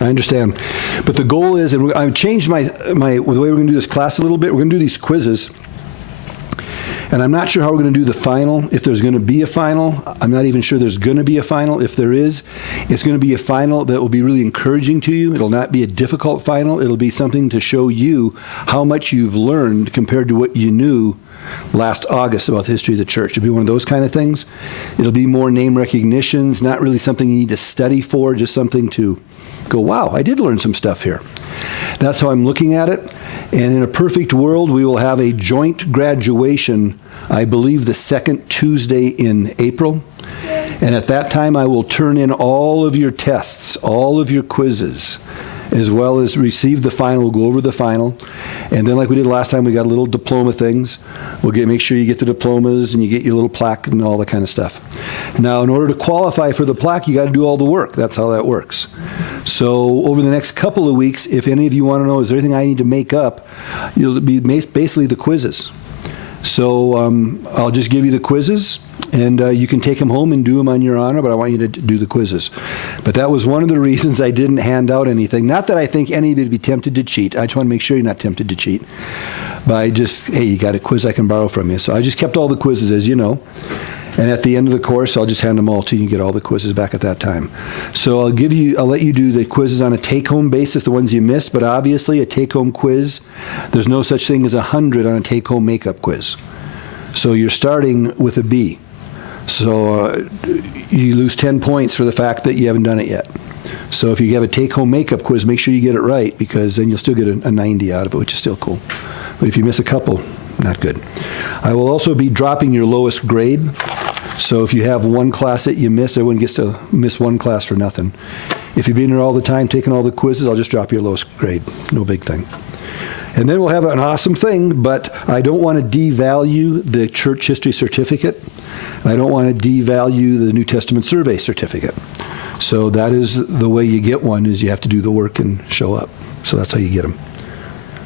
I understand. But the goal is, and I've changed the way we're going to do this class a little bit. We're going to do these quizzes. And I'm not sure how we're going to do the final, if there's going to be a final. I'm not even sure there's going to be a final. If there is, it's going to be a final that will be really encouraging to you. It'll not be a difficult final. It'll be something to show you how much you've learned compared to what you knew last August about the history of the church. It'll be one of those kind of things. It'll be more name recognitions, not really something you need to study for, just something to go, wow, I did learn some stuff here. That's how I'm looking at it. And in a perfect world, we will have a joint graduation, I believe the second Tuesday in April. And at that time, I will turn in all of your tests, all of your quizzes, as well as receive the final. We'll go over the final. And then like we did last time, we got little diploma things. We'll make sure you get the diplomas and you get your little plaque and all that kind of stuff. Now, in order to qualify for the plaque, you got to do all the work. That's how that works. So over the next couple of weeks, if any of you want to know, is there anything I need to make up, it'll be basically the quizzes. So I'll just give you the quizzes, and you can take them home and do them on your honor, but I want you to do the quizzes. But that was one of the reasons I didn't hand out anything. Not that I think any of you would be tempted to cheat. I just want to make sure you're not tempted to cheat. But I just, hey, you got a quiz I can borrow from you. So I just kept all the quizzes, as you know. And at the end of the course, I'll just hand them all to you and get all the quizzes back at that time. So I'll let you do the quizzes on a take-home basis, the ones you missed, but obviously a take-home quiz, there's no such thing as 100 on a take-home makeup quiz. So you're starting with a B. So you lose 10 points for the fact that you haven't done it yet. So if you have a take-home makeup quiz, make sure you get it right, because then you'll still get a 90 out of it, which is still cool. But if you miss a couple, not good. I will also be dropping your lowest grade. So if you have one class that you missed, everyone gets to miss one class for nothing. If you've been here all the time, taking all the quizzes, I'll just drop your lowest grade. No big thing. And then we'll have an awesome thing, but I don't want to devalue the church history certificate. And I don't want to devalue the New Testament survey certificate. So that is the way you get one, is you have to do the work and show up. So that's how you get them.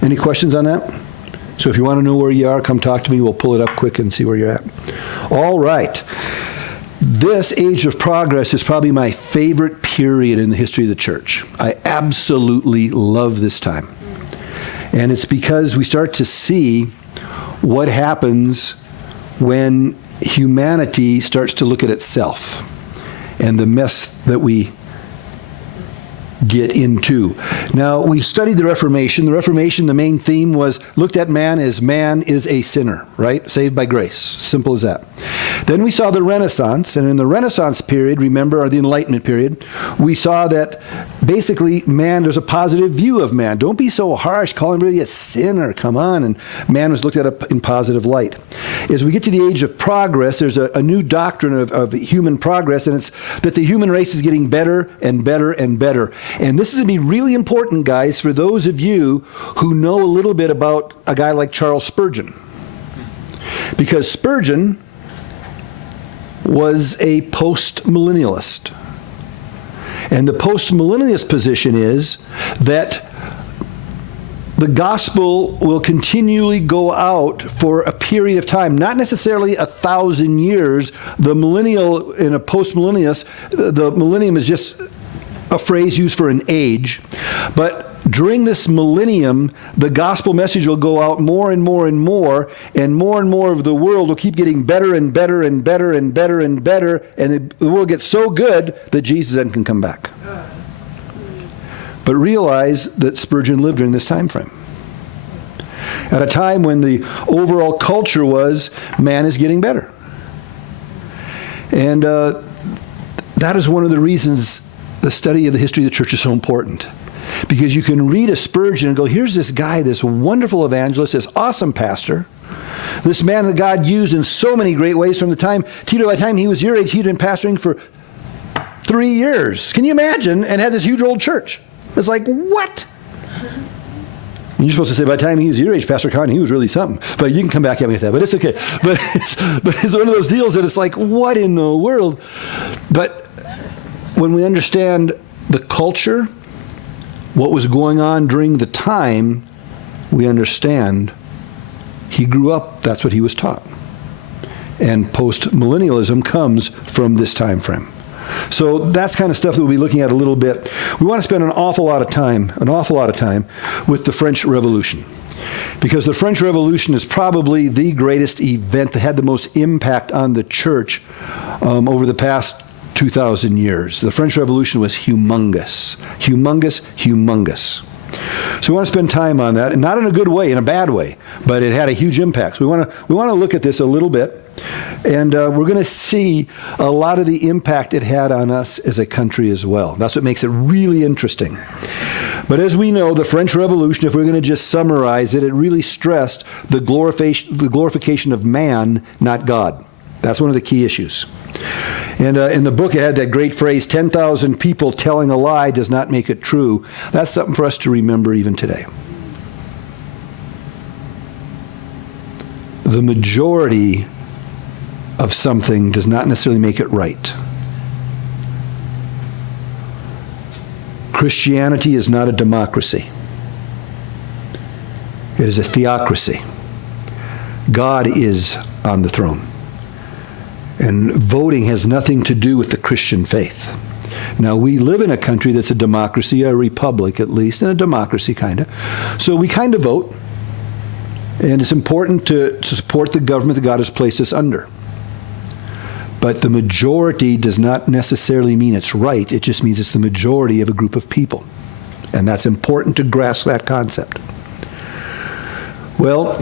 Any questions on that? So if you want to know where you are, come talk to me. We'll pull it up quick and see where you're at. All right. This age of progress is probably my favorite period in the history of the church. I absolutely love this time. And it's because we start to see what happens when humanity starts to look at itself and the mess that we get into. Now, we studied the Reformation. The Reformation, the main theme was looked at man as man is a sinner, right? Saved by grace. Simple as that. Then we saw the Renaissance, and in the Renaissance period, remember, or the Enlightenment period, we saw that basically man, there's a positive view of man. Don't be so harsh, call him really a sinner, come on. And man was looked at in positive light. As we get to the age of progress, there's a new doctrine of human progress, and it's that the human race is getting better and better and better. And this is going to be really important, guys, for those of you who know a little bit about a guy like Charles Spurgeon. Because Spurgeon was a post-millennialist. And the post-millennialist position is that the gospel will continually go out for a period of time, not necessarily 1,000 years. The millennial, in a post-millennialist, the millennium is just a phrase used for an age, but during this millennium, the gospel message will go out more and more and more, and more of the world will keep getting better and better and better and better and better, and the world gets so good that Jesus then can come back. But realize that Spurgeon lived during this time frame. At a time when the overall culture was, man is getting better. And that is one of the reasons the study of the history of the church is so important. Because you can read a Spurgeon and go, here's this guy, this wonderful evangelist, this awesome pastor, this man that God used in so many great ways from the time, Tito, by the time he was your age, he'd been pastoring for 3 years. Can you imagine? And had this huge old church. It's like, what? And you're supposed to say, by the time he was your age, Pastor Con, he was really something. But you can come back at me with that, but it's okay. But it's one of those deals that it's like, what in the world? But when we understand the culture, what was going on during the time, we understand he grew up, that's what he was taught. And post-millennialism comes from this time frame. So that's kind of stuff that we'll be looking at a little bit. We want to spend an awful lot of time with the French Revolution. Because the French Revolution is probably the greatest event that had the most impact on the church over the past 2,000 years. The French Revolution was humongous. Humongous, humongous. So we want to spend time on that, and not in a good way, in a bad way, but it had a huge impact. So we want to look at this a little bit, and we're going to see a lot of the impact it had on us as a country as well. That's what makes it really interesting. But as we know, the French Revolution, if we're going to just summarize it, it really stressed the glorification of man, not God. That's one of the key issues. And in the book, it had that great phrase, 10,000 people telling a lie does not make it true. That's something for us to remember even today. The majority of something does not necessarily make it right. Christianity is not a democracy. It is a theocracy. God is on the throne. And voting has nothing to do with the Christian faith. Now, we live in a country that's a democracy, a republic at least, and a democracy kind of. So we kind of vote, and it's important to support the government that God has placed us under. But the majority does not necessarily mean it's right. It just means it's the majority of a group of people. And that's important to grasp that concept. Well,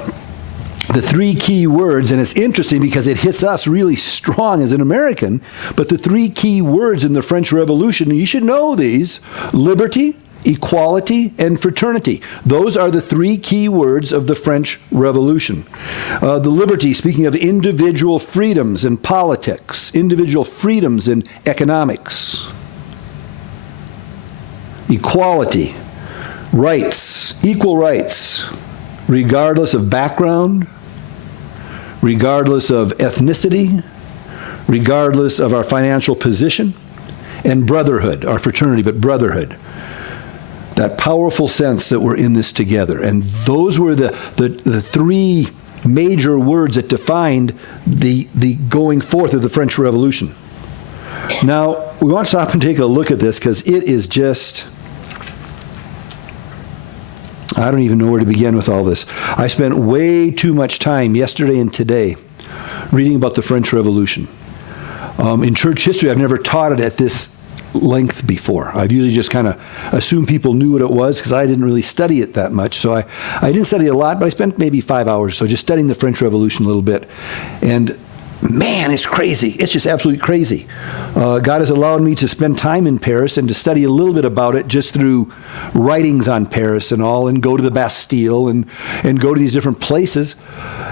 the three key words, and it's interesting because it hits us really strong as an American, but the three key words in the French Revolution, you should know these: liberty, equality, and fraternity. Those are the three key words of the French Revolution. The liberty, speaking of individual freedoms in politics, individual freedoms in economics. Equality, rights, equal rights, regardless of background, regardless of ethnicity, regardless of our financial position, and brotherhood, our fraternity, but brotherhood. That powerful sense that we're in this together. And those were the three major words that defined the going forth of the French Revolution. Now, we want to stop and take a look at this because it is just, I don't even know where to begin with all this. I spent way too much time yesterday and today reading about the French Revolution. In church history, I've never taught it at this length before. I've usually just kind of assumed people knew what it was because I didn't really study it that much. So I didn't study it a lot, but I spent maybe 5 hours or so just studying the French Revolution a little bit. And man, it's crazy. It's just absolutely crazy. God has allowed me to spend time in Paris and to study a little bit about it just through writings on Paris and all, and go to the Bastille and go to these different places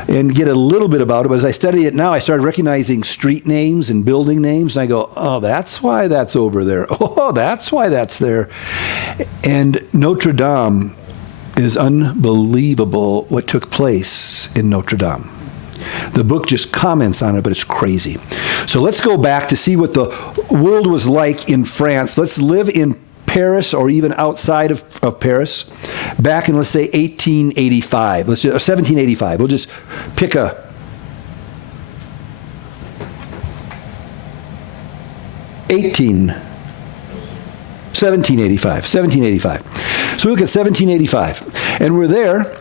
and get a little bit about it. But as I study it now, I started recognizing street names and building names, and I go, oh, that's why that's over there. Oh, that's why that's there. And Notre Dame is unbelievable what took place in Notre Dame. The book just comments on it, but it's crazy. So let's go back to see what the world was like in France. Let's live in Paris or even outside of Paris back in, let's say, 1885. Let's just, 1785. We'll just pick a 1785. So we look at 1785, and we're there,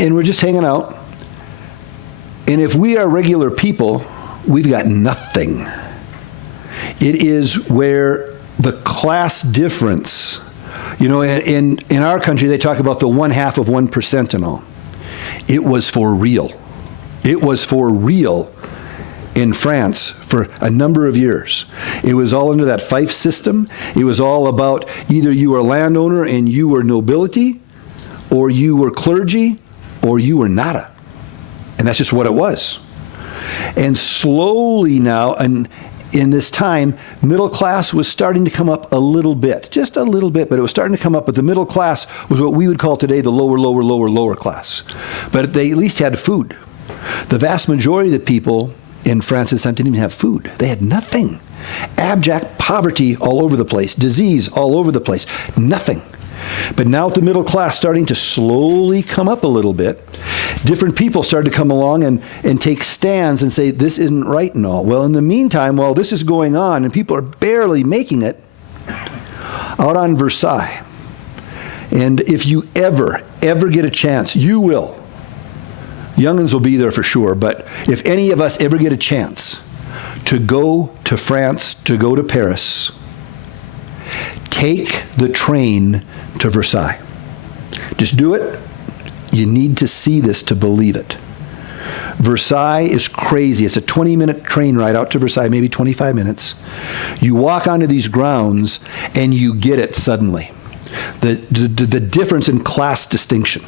and we're just hanging out. And if we are regular people, we've got nothing. It is where the class difference, you know, in our country, they talk about the 1/2 of 1% and all. It was for real. It was for real in France for a number of years. It was all under that fief system. It was all about either you were a landowner and you were nobility, or you were clergy, or you were nada. And that's just what it was. And slowly now, and in this time, middle class was starting to come up a little bit, just a little bit, but it was starting to come up. But the middle class was what we would call today the lower class. But they at least had food. The vast majority of the people in France and didn't even have food. They had nothing. Abject poverty all over the place, disease all over the place, nothing. But now with the middle class starting to slowly come up a little bit, different people started to come along and take stands and say, this isn't right and all. Well, in the meantime, while this is going on and people are barely making it, out on Versailles, and if you ever get a chance, you will. Young'uns will be there for sure, but if any of us ever get a chance to go to France, to go to Paris, take the train to Versailles. Just do it. You need to see this to believe it. Versailles is crazy. It's a 20-minute train ride out to Versailles, maybe 25 minutes. You walk onto these grounds and you get it suddenly. The difference in class distinction.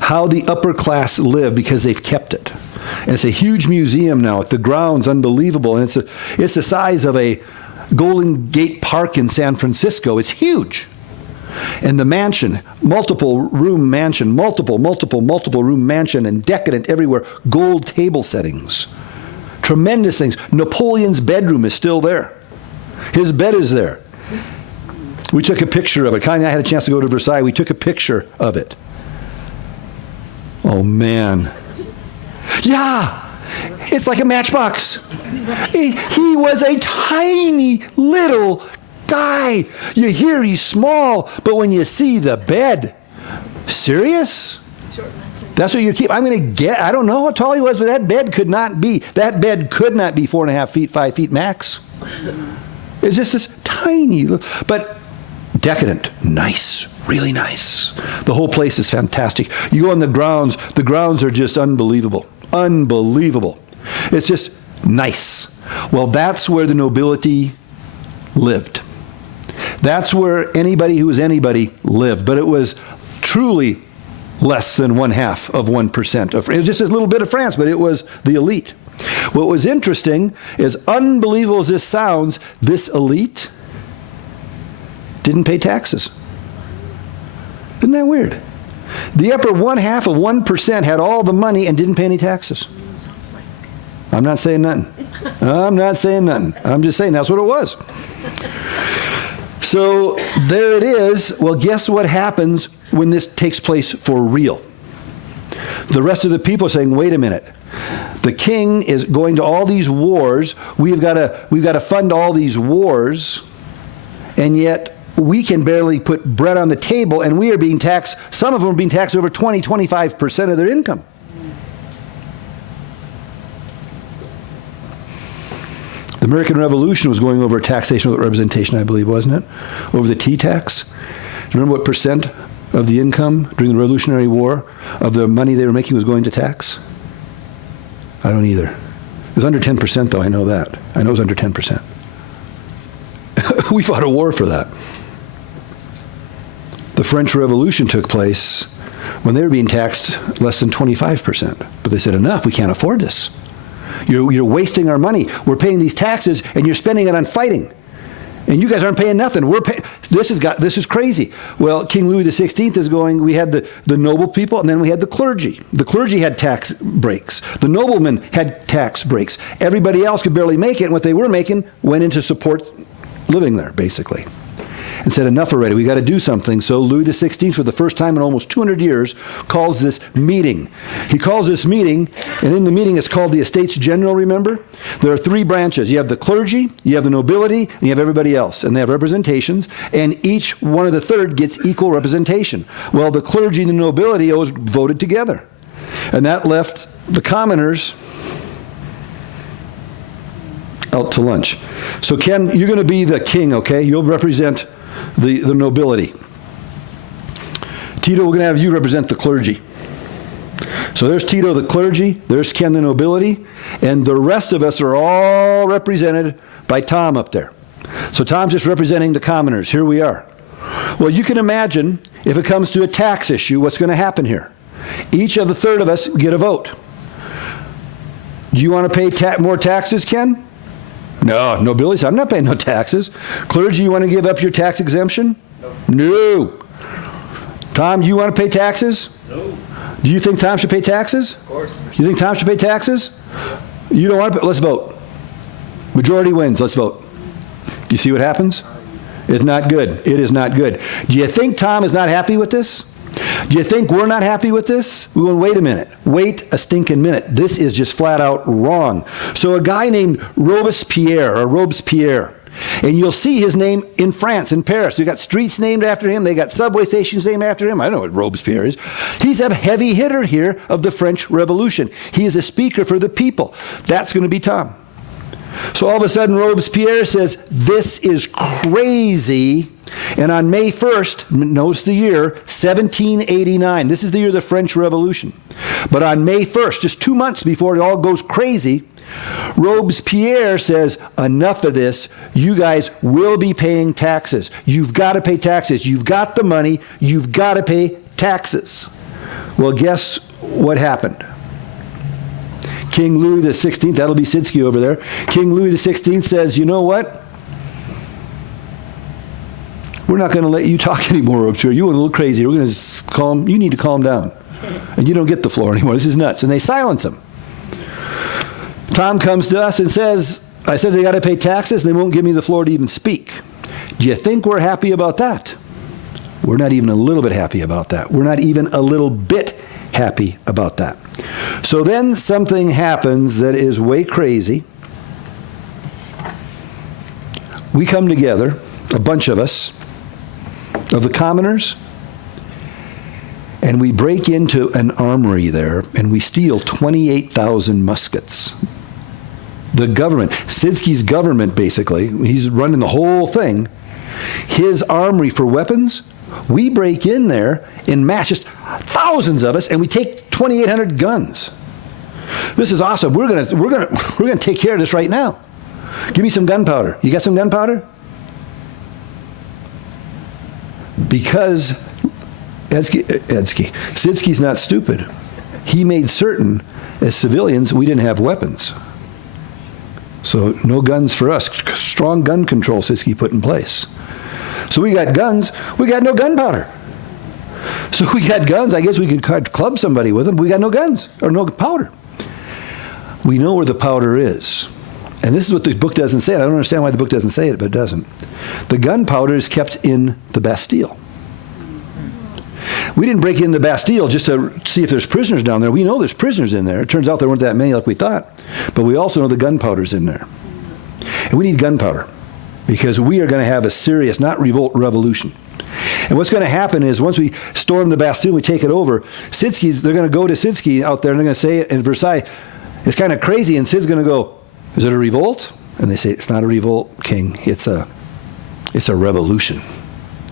How the upper class live because they've kept it. And it's a huge museum now. The ground's unbelievable. And it's the size of a Golden Gate Park in San Francisco. It's huge. And the mansion, multiple room mansion, multiple room mansion, and decadent everywhere, gold table settings. Tremendous things. Napoleon's bedroom is still there. His bed is there. We took a picture of it. Connie and I had a chance to go to Versailles. We took a picture of it. Oh, man. Yeah, it's like a matchbox. He was a tiny little guy. You hear he's small, but when you see the bed, serious? That's what you keep. I'm going to get, I don't know how tall he was, but that bed could not be 4.5 feet, 5 feet max. It's just this tiny, but decadent, nice, really nice. The whole place is fantastic. You go on the grounds are just unbelievable. Unbelievable. It's just nice. Well, that's where the nobility lived. That's where anybody who was anybody lived. But it was truly less than 0.5% of, it was just a little bit of France, but it was the elite. What was interesting is, unbelievable as this sounds, this elite didn't pay taxes. Isn't that weird? The upper 0.5% had all the money and didn't pay any taxes. I'm not saying nothing. I'm not saying nothing. I'm just saying that's what it was. So there it is. Well, guess what happens when this takes place for real? The rest of the people are saying, wait a minute. The king is going to all these wars. We've got to fund all these wars, and yet we can barely put bread on the table, and we are being taxed. Some of them are being taxed over 25% of their income. The American Revolution was going over taxation without representation, I believe, wasn't it? Over the tea tax. Do you remember what percent of the income during the Revolutionary War of the money they were making was going to tax? I don't either. It was under 10%, though. I know that. I know it was under 10%. We fought a war for that. The French Revolution took place when they were being taxed less than 25%. But they said, enough, we can't afford this. You're wasting our money. We're paying these taxes, and you're spending it on fighting. And you guys aren't paying nothing. This is crazy. Well, King Louis XVI is going, we had the noble people, and then we had the clergy. The clergy had tax breaks. The noblemen had tax breaks. Everybody else could barely make it, and what they were making went into support living there, basically. And said, enough already, we got to do something. So Louis XVI, for the first time in almost 200 years, calls this meeting. He calls this meeting, and in the meeting it's called the Estates General, remember? There are three branches. You have the clergy, you have the nobility, and you have everybody else. And they have representations, and each one of the third gets equal representation. Well, the clergy and the nobility always voted together. And that left the commoners out to lunch. So Ken, you're going to be the king, okay? You'll represent the nobility. Tito, we're going to have you represent the clergy. So there's Tito, the clergy, there's Ken, the nobility, and the rest of us are all represented by Tom up there. So Tom's just representing the commoners. Here we are. Well, you can imagine if it comes to a tax issue, what's going to happen here. Each of the third of us get a vote. Do you want to pay more taxes, Ken? No, nobility said, I'm not paying no taxes. Clergy, you want to give up your tax exemption? No. Tom, you want to pay taxes? No. Do you think Tom should pay taxes? Of course. You think Tom should pay taxes? You don't want to pay? Let's vote. Majority wins. Let's vote. You see what happens? It's not good. It is not good. Do you think Tom is not happy with this? Do you think we're not happy with this? We're going, wait a minute. Wait a stinking minute. This is just flat out wrong. So a guy named Robespierre, and you'll see his name in France, in Paris. They got streets named after him. They got subway stations named after him. I don't know what Robespierre is. He's a heavy hitter here of the French Revolution. He is a speaker for the people. That's going to be Tom. So all of a sudden, Robespierre says, this is crazy. And on May 1st, notice the year, 1789. This is the year of the French Revolution. But on May 1st, just 2 months before it all goes crazy, Robespierre says, enough of this. You guys will be paying taxes. You've got to pay taxes. You've got the money. You've got to pay taxes. Well, guess what happened? King Louis XVI, that'll be Sidsky over there. King Louis XVI says, you know what? We're not going to let you talk anymore, Robespierre. You went a little crazy. We're going to you need to calm down. And you don't get the floor anymore. This is nuts. And they silence him. Tom comes to us and says, I said they got to pay taxes, and they won't give me the floor to even speak. Do you think we're happy about that? We're not even a little bit happy about that. We're not even a little bit happy about that. So then something happens that is way crazy. We come together, a bunch of us, of the commoners, and we break into an armory there, and we steal 28,000 muskets. The government, Sidsky's government, basically, he's running the whole thing. His armory for weapons, we break in there in mass, just thousands of us, and we take 2,800 guns. This is awesome. We're gonna take care of this right now. Give me some gunpowder. You got some gunpowder? Because Sidsky's not stupid. He made certain, as civilians, we didn't have weapons. So no guns for us. Strong gun control Sidsky put in place. So we got guns, we got no gunpowder. So we got guns, I guess we could club somebody with them, but we got no guns, or no powder. We know where the powder is. And this is what the book doesn't say. I don't understand why the book doesn't say it, but it doesn't. The gunpowder is kept in the Bastille. We didn't break in the Bastille just to see if there's prisoners down there. We know there's prisoners in there. It turns out there weren't that many like we thought. But we also know the gunpowder's in there. And we need gunpowder because we are going to have a serious, not revolt, revolution. And what's going to happen is once we storm the Bastille, we take it over, they're going to go to Sidsky out there and they're going to say in Versailles, it's kind of crazy. And Sid's going to go, is it a revolt? And they say, it's not a revolt, King. It's a revolution.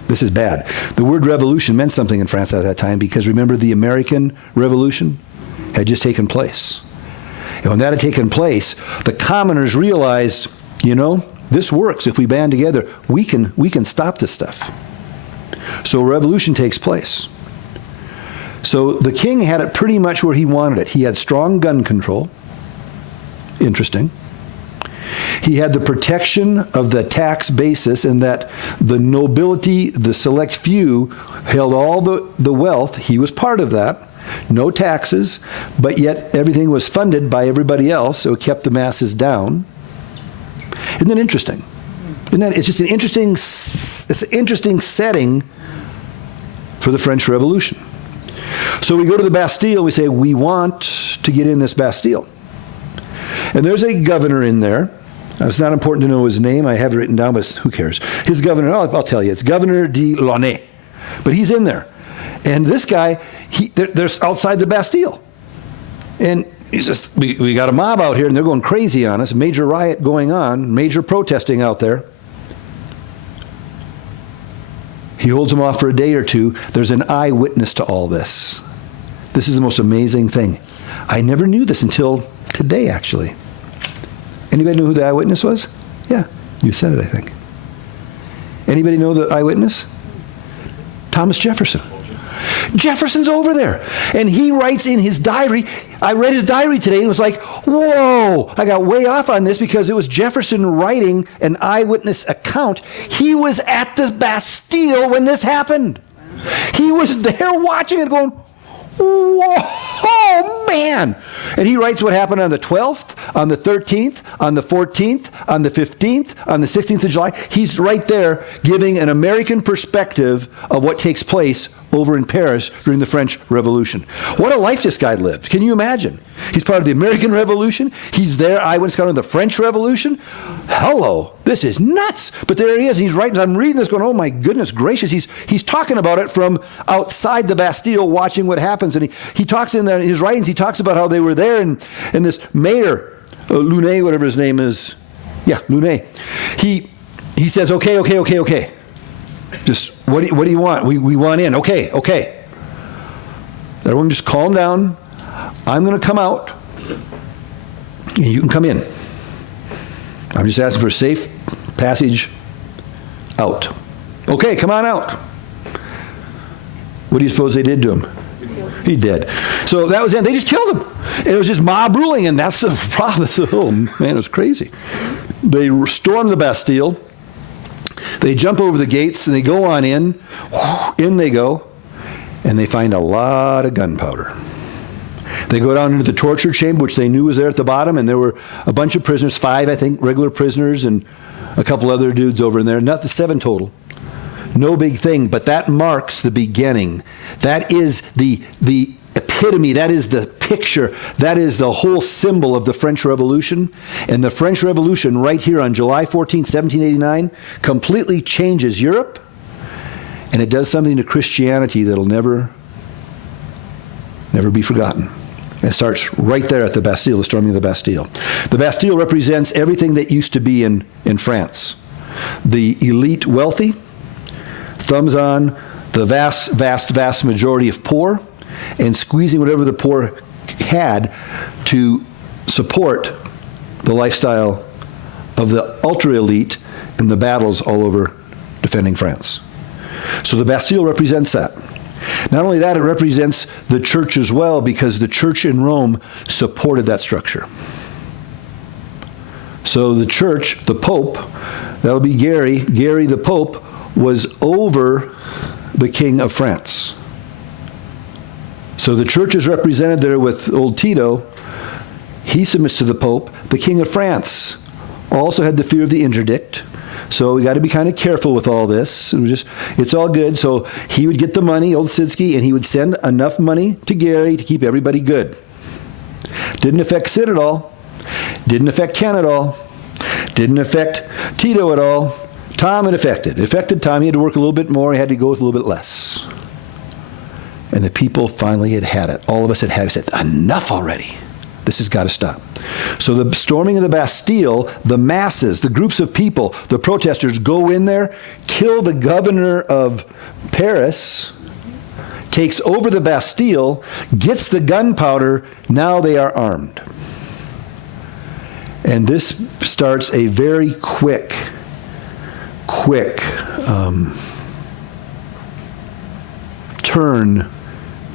This is bad. The word revolution meant something in France at that time because remember the American Revolution had just taken place. And when that had taken place, the commoners realized, you know, this works. If we band together, we can stop this stuff. So a revolution takes place. So the king had it pretty much where he wanted it. He had strong gun control. Interesting. He had the protection of the tax basis in that the nobility, the select few, held all the wealth. He was part of that. No taxes, but yet everything was funded by everybody else, so it kept the masses down. Isn't that interesting? It's just an interesting setting for the French Revolution. So we go to the Bastille, we say, we want to get in this Bastille. And there's a governor in there. It's not important to know his name. I have it written down, but who cares? His governor, I'll tell you, it's Governor de Launay. But he's in there. And this guy, they're outside the Bastille. And he says, we got a mob out here, and they're going crazy on us. Major riot going on, major protesting out there. He holds them off for a day or two. There's an eyewitness to all this. This is the most amazing thing. I never knew this until today, actually. Anybody know who the eyewitness was? Yeah, you said it, I think. Anybody know the eyewitness? Thomas Jefferson. Jefferson's over there. And he writes in his diary, I read his diary today and was like, whoa, I got way off on this because it was Jefferson writing an eyewitness account. He was at the Bastille when this happened. He was there watching it going, Whoa! Oh, man! And he writes what happened on the 12th, on the 13th, on the 14th, on the 15th, on the 16th of July. He's right there giving an American perspective of what takes place over in Paris during the French Revolution. What a life this guy lived. Can you imagine? He's part of the American Revolution. He's there, eyewitness account of the French Revolution. Hello, this is nuts. But there he is. He's writing. I'm reading this going, oh my goodness gracious. He's talking about it from outside the Bastille, watching what happens. And he talks in there, in his writings, he talks about how they were there, and this mayor, Lunet, whatever his name is, Lunet, he says, okay. Just, what do you want? We want in. Okay. Everyone just calm down. I'm going to come out, and you can come in. I'm just asking for a safe passage out. Okay, come on out. What do you suppose they did to him? He did. So that was it. They just killed him. It was just mob ruling, and that's the problem. Oh, man, it was crazy. They stormed the Bastille. They jump over the gates, and they go on in. In they go, and they find a lot of gunpowder. They go down into the torture chamber, which they knew was there at the bottom, and there were a bunch of prisoners, 5, I think, regular prisoners, and a couple other dudes over in there. Not the 7 total. No big thing, but that marks the beginning. That is the epitome, that is the picture, that is the whole symbol of the French Revolution. And the French Revolution right here on July 14, 1789, completely changes Europe, and it does something to Christianity that'll never be forgotten. It starts right there at the Bastille, the storming of the Bastille. The Bastille represents everything that used to be in France. The elite wealthy, thumbs on the vast majority of poor, and squeezing whatever the poor had to support the lifestyle of the ultra-elite in the battles all over defending France. So the Bastille represents that. Not only that, it represents the church as well, because the church in Rome supported that structure. So the church, the Pope, that'll be Gary the Pope, was over the King of France. So the church is represented there with old Tito. He submits to the Pope. The King of France also had the fear of the interdict. So we got to be kind of careful with all this. It's all good. So he would get the money, old Sidsky, and he would send enough money to Gary to keep everybody good. Didn't affect Sid at all. Didn't affect Ken at all. Didn't affect Tito at all. Tom it affected. It affected Tom. He had to work a little bit more. He had to go with a little bit less. And the people finally had it. All of us had said, enough already. This has got to stop. So the storming of the Bastille, the masses, the groups of people, the protesters go in there, kill the governor of Paris, takes over the Bastille, gets the gunpowder. Now they are armed. And this starts a very quick turn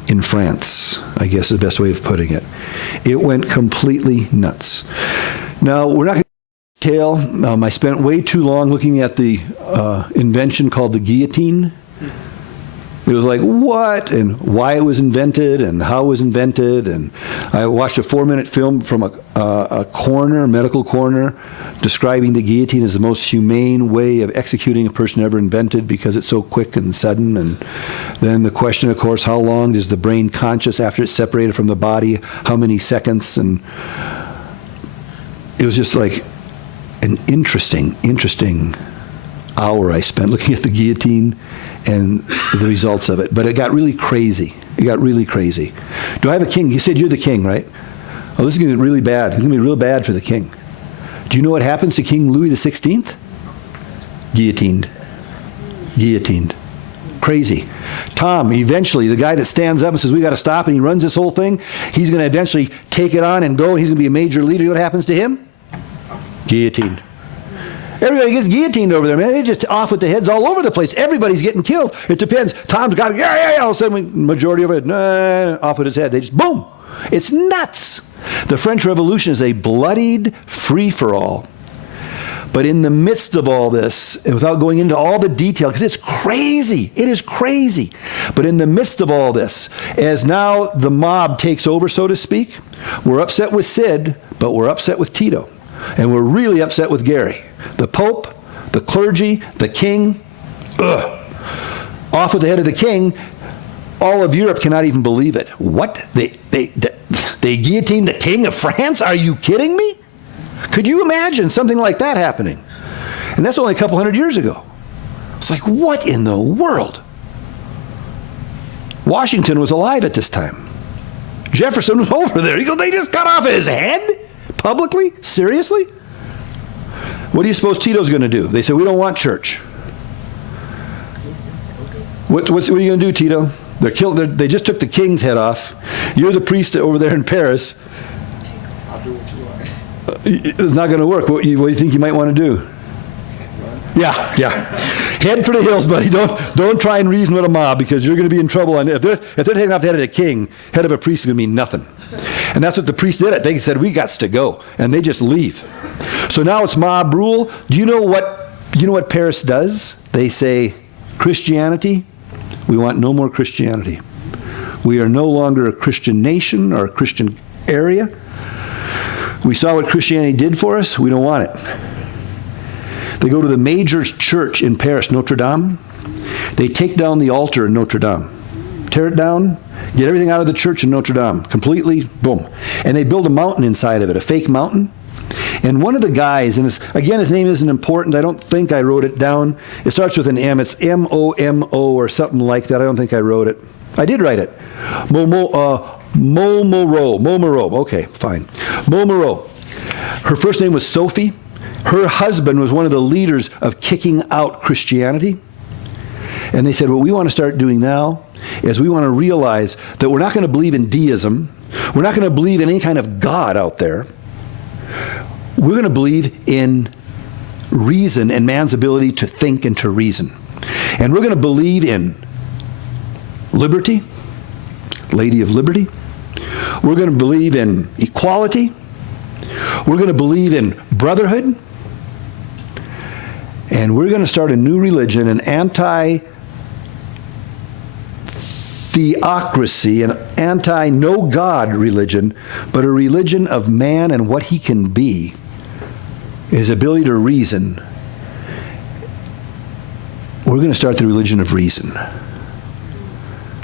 in France, I guess is the best way of putting it. It went completely nuts. Now, we're not going to detail. I spent way too long looking at the invention called the guillotine. It was like, what? And why it was invented and how it was invented. And I watched a 4-minute film from a medical coroner, describing the guillotine as the most humane way of executing a person ever invented because it's so quick and sudden. And then the question, of course, how long is the brain conscious after it's separated from the body? How many seconds? And it was just like an interesting hour I spent looking at the guillotine and the results of it. But it got really crazy. Do I have a king? You said you're the king, right? Oh, this is going to be really bad. It's going to be real bad for the king. Do you know what happens to King Louis XVI? Guillotined. Crazy. Tom, eventually, the guy that stands up and says, we got to stop, and he runs this whole thing, he's going to eventually take it on and go, and he's going to be a major leader. You know what happens to him? Guillotined. Everybody gets guillotined over there, man. They're just off with the heads all over the place. Everybody's getting killed. It depends. Tom's got it. Yeah. All of a sudden, majority of it, off with his head. They just, boom. It's nuts. The French Revolution is a bloodied free-for-all. But in the midst of all this, and without going into all the detail, because it's crazy, it is crazy. But in the midst of all this, as now the mob takes over, so to speak, we're upset with Sid, but we're upset with Tito. And we're really upset with Gary. The Pope, the clergy, the king, off with the head of the king. All of Europe cannot even believe it. What? They guillotined the king of France? Are you kidding me? Could you imagine something like that happening? And that's only a couple hundred years ago. It's like, what in the world? Washington was alive at this time. Jefferson was over there. They just cut off his head? Publicly? Seriously? What do you suppose Tito's going to do? They said, we don't want church. What are you going to do, Tito? They just took the king's head off. You're the priest over there in Paris. I'll do what you want. It's not going to work. What do you think you might want to do? Yeah. Head for the hills, buddy. Don't try and reason with a mob, because you're going to be in trouble. And if they're taking off the head of the king, head of a priest is going to mean nothing. And that's what the priests did. They said, we got to go. And they just leave. So now it's mob rule. Do you know what Paris does? They say, Christianity, we want no more Christianity. We are no longer a Christian nation or a Christian area. We saw what Christianity did for us. We don't want it. They go to the major church in Paris, Notre Dame. They take down the altar in Notre Dame. Tear it down, get everything out of the church in Notre Dame. Completely, boom. And they build a mountain inside of it, a fake mountain. And one of the guys, and his name isn't important. I don't think I wrote it down. It starts with an M. It's M-O-M-O or something like that. I don't think I wrote it. I did write it. Montmoreau. Okay, fine. Montmoreau. Her first name was Sophie. Her husband was one of the leaders of kicking out Christianity. And they said, what we want to start doing now is we want to realize that we're not going to believe in deism. We're not going to believe in any kind of God out there. We're going to believe in reason and man's ability to think and to reason. And we're going to believe in liberty, Lady of Liberty. We're going to believe in equality. We're going to believe in brotherhood. And we're going to start a new religion, an anti-theocracy, an anti-no-God religion, but a religion of man and what he can be, his ability to reason. We're going to start the religion of reason.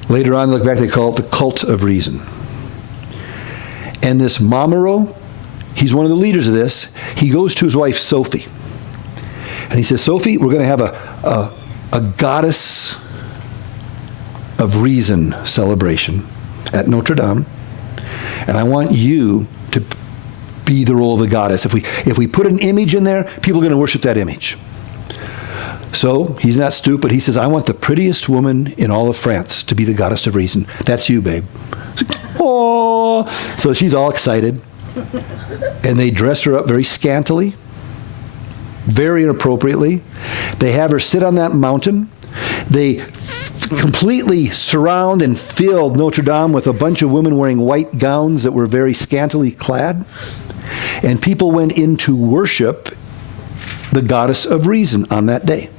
Later on, look back, they call it the cult of reason. And this Montmoreau, he's one of the leaders of this. He goes to his wife, Sophie. And he says, Sophie, we're going to have a goddess of reason celebration at Notre Dame. And I want you to be the role of the goddess. If we put an image in there, people are going to worship that image. So he's not stupid. He says, I want the prettiest woman in all of France to be the goddess of reason. That's you, babe. Oh, so she's all excited. And they dress her up very scantily, very inappropriately. They have her sit on that mountain. They completely surround and fill Notre Dame with a bunch of women wearing white gowns that were very scantily clad. And people went in to worship the goddess of reason on that day.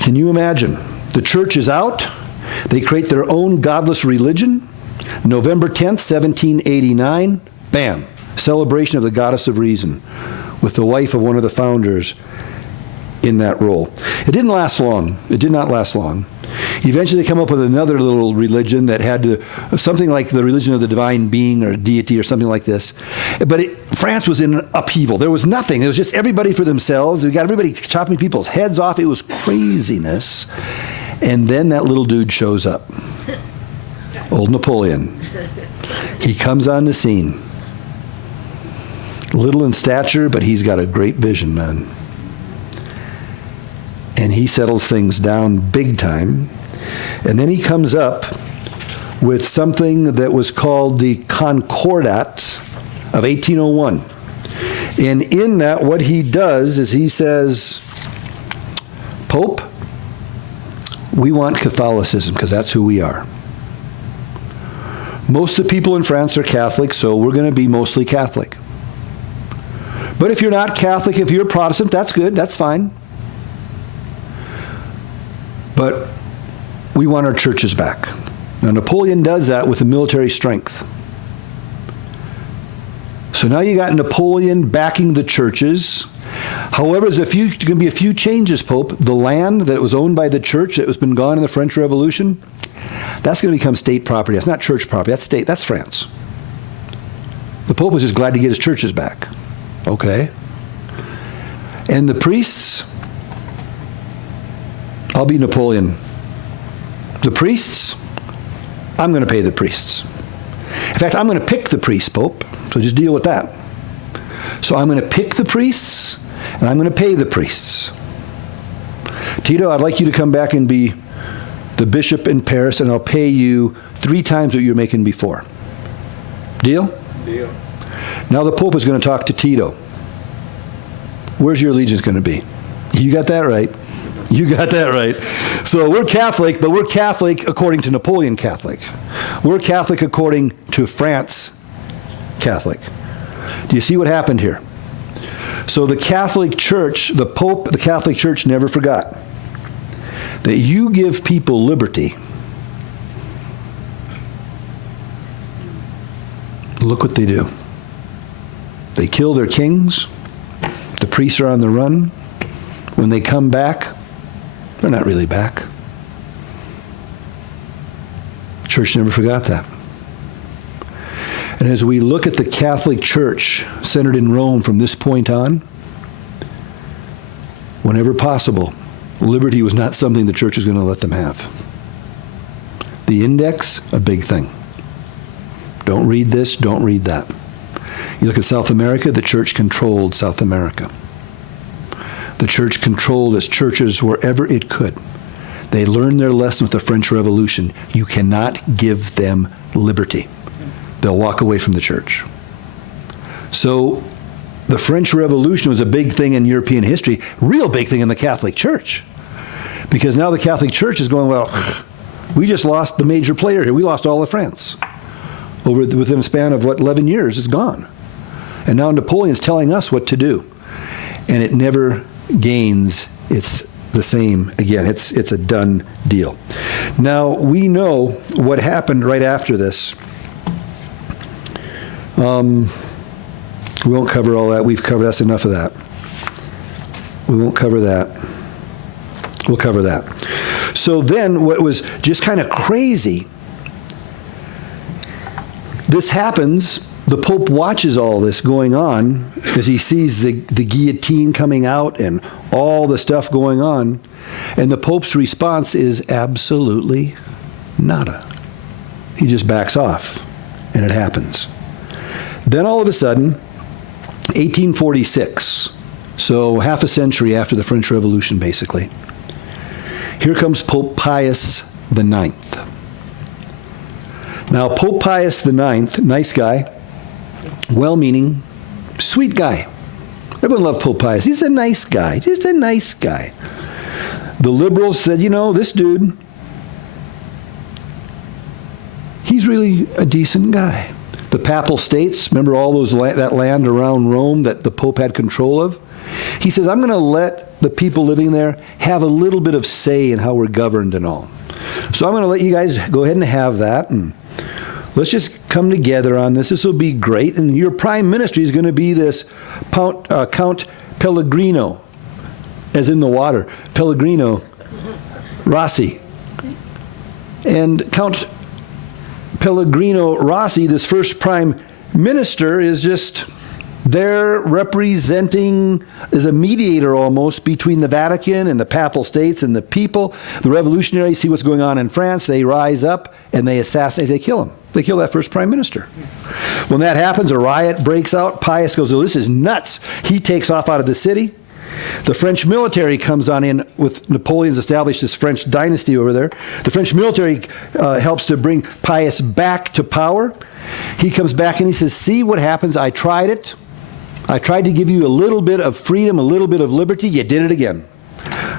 Can you imagine? The church is out. They create their own godless religion. November 10th, 1789, bam, celebration of the goddess of reason with the wife of one of the founders in that role. It didn't last long. It did not last long. Eventually they come up with another little religion that had something like the religion of the divine being or deity or something like this. But France was in upheaval. There was nothing. It was just everybody for themselves. We got everybody chopping people's heads off. It was craziness. And then that little dude shows up. Old Napoleon. He comes on the scene. Little in stature, but he's got a great vision, man. And he settles things down big time. And then he comes up with something that was called the Concordat of 1801. And in that, what he does is he says, Pope, we want Catholicism because that's who we are. Most of the people in France are Catholic, so we're going to be mostly Catholic. But if you're not Catholic, if you're Protestant, that's good, that's fine. But we want our churches back. Now, Napoleon does that with the military strength. So now you got Napoleon backing the churches. However, there's going to be a few changes, Pope. The land that was owned by the church that was been gone in the French Revolution, that's going to become state property. That's not church property. That's state. That's France. The Pope was just glad to get his churches back. Okay. And the priests, I'll be Napoleon. The priests, I'm going to pay the priests. In fact, I'm going to pick the priests, Pope. So just deal with that. So I'm going to pick the priests, and I'm going to pay the priests. Tito, I'd like you to come back and be the bishop in Paris, and I'll pay you 3 times what you were making before. Deal? Deal. Now the Pope is going to talk to Tito. Where's your allegiance going to be? You got that right. You got that right. So we're Catholic, but we're Catholic according to Napoleon Catholic. We're Catholic according to France Catholic. Do you see what happened here? So the Catholic Church, the Pope, the Catholic Church never forgot that you give people liberty. Look what they do. They kill their kings. The priests are on the run. When they come back, they're not really back. The church never forgot that. And as we look at the Catholic Church centered in Rome from this point on, whenever possible, liberty was not something the church was going to let them have. The index, a big thing. Don't read this, don't read that. You look at South America, the church controlled South America. The church controlled its churches wherever it could. They learned their lesson with the French Revolution. You cannot give them liberty. They'll walk away from the church. So the French Revolution was a big thing in European history, real big thing in the Catholic Church. Because now the Catholic Church is going, well, we just lost the major player here. We lost all of France. Within a span of, 11 years, it's gone. And now Napoleon's telling us what to do. And it never gains. It's the same again. It's a done deal. Now, we know what happened right after this. We won't cover all that. We've covered, that's enough of that. We won't cover that. We'll cover that. So then what was just kind of crazy, this happens, the Pope watches all this going on as he sees the guillotine coming out and all the stuff going on, and the Pope's response is absolutely nada. He just backs off, and it happens. Then all of a sudden, 1846, so half a century after the French Revolution, basically, here comes Pope Pius IX. Now, Pope Pius IX, nice guy, well-meaning, sweet guy. Everyone loved Pope Pius. He's a nice guy, just a nice guy. The liberals said, this dude, he's really a decent guy. The Papal States, remember all that land around Rome that the Pope had control of? He says, I'm going to let the people living there have a little bit of say in how we're governed and all. So I'm going to let you guys go ahead and have that, and let's just come together on this. This will be great. And your prime ministry is going to be this Count Pellegrino, as in the water, Pellegrino Rossi. And Count Pellegrino Rossi, this first prime minister, is just there representing, as a mediator almost, between the Vatican and the Papal States and the people. The revolutionaries see what's going on in France. They rise up and they assassinate, they kill him. They kill that first prime minister. When that happens, a riot breaks out. Pius goes, oh, this is nuts. He takes off out of the city. The French military comes on in with Napoleon's established this French dynasty over there. The French military helps to bring Pius back to power. He comes back and he says, see what happens? I tried it. I tried to give you a little bit of freedom, a little bit of liberty. You did it again.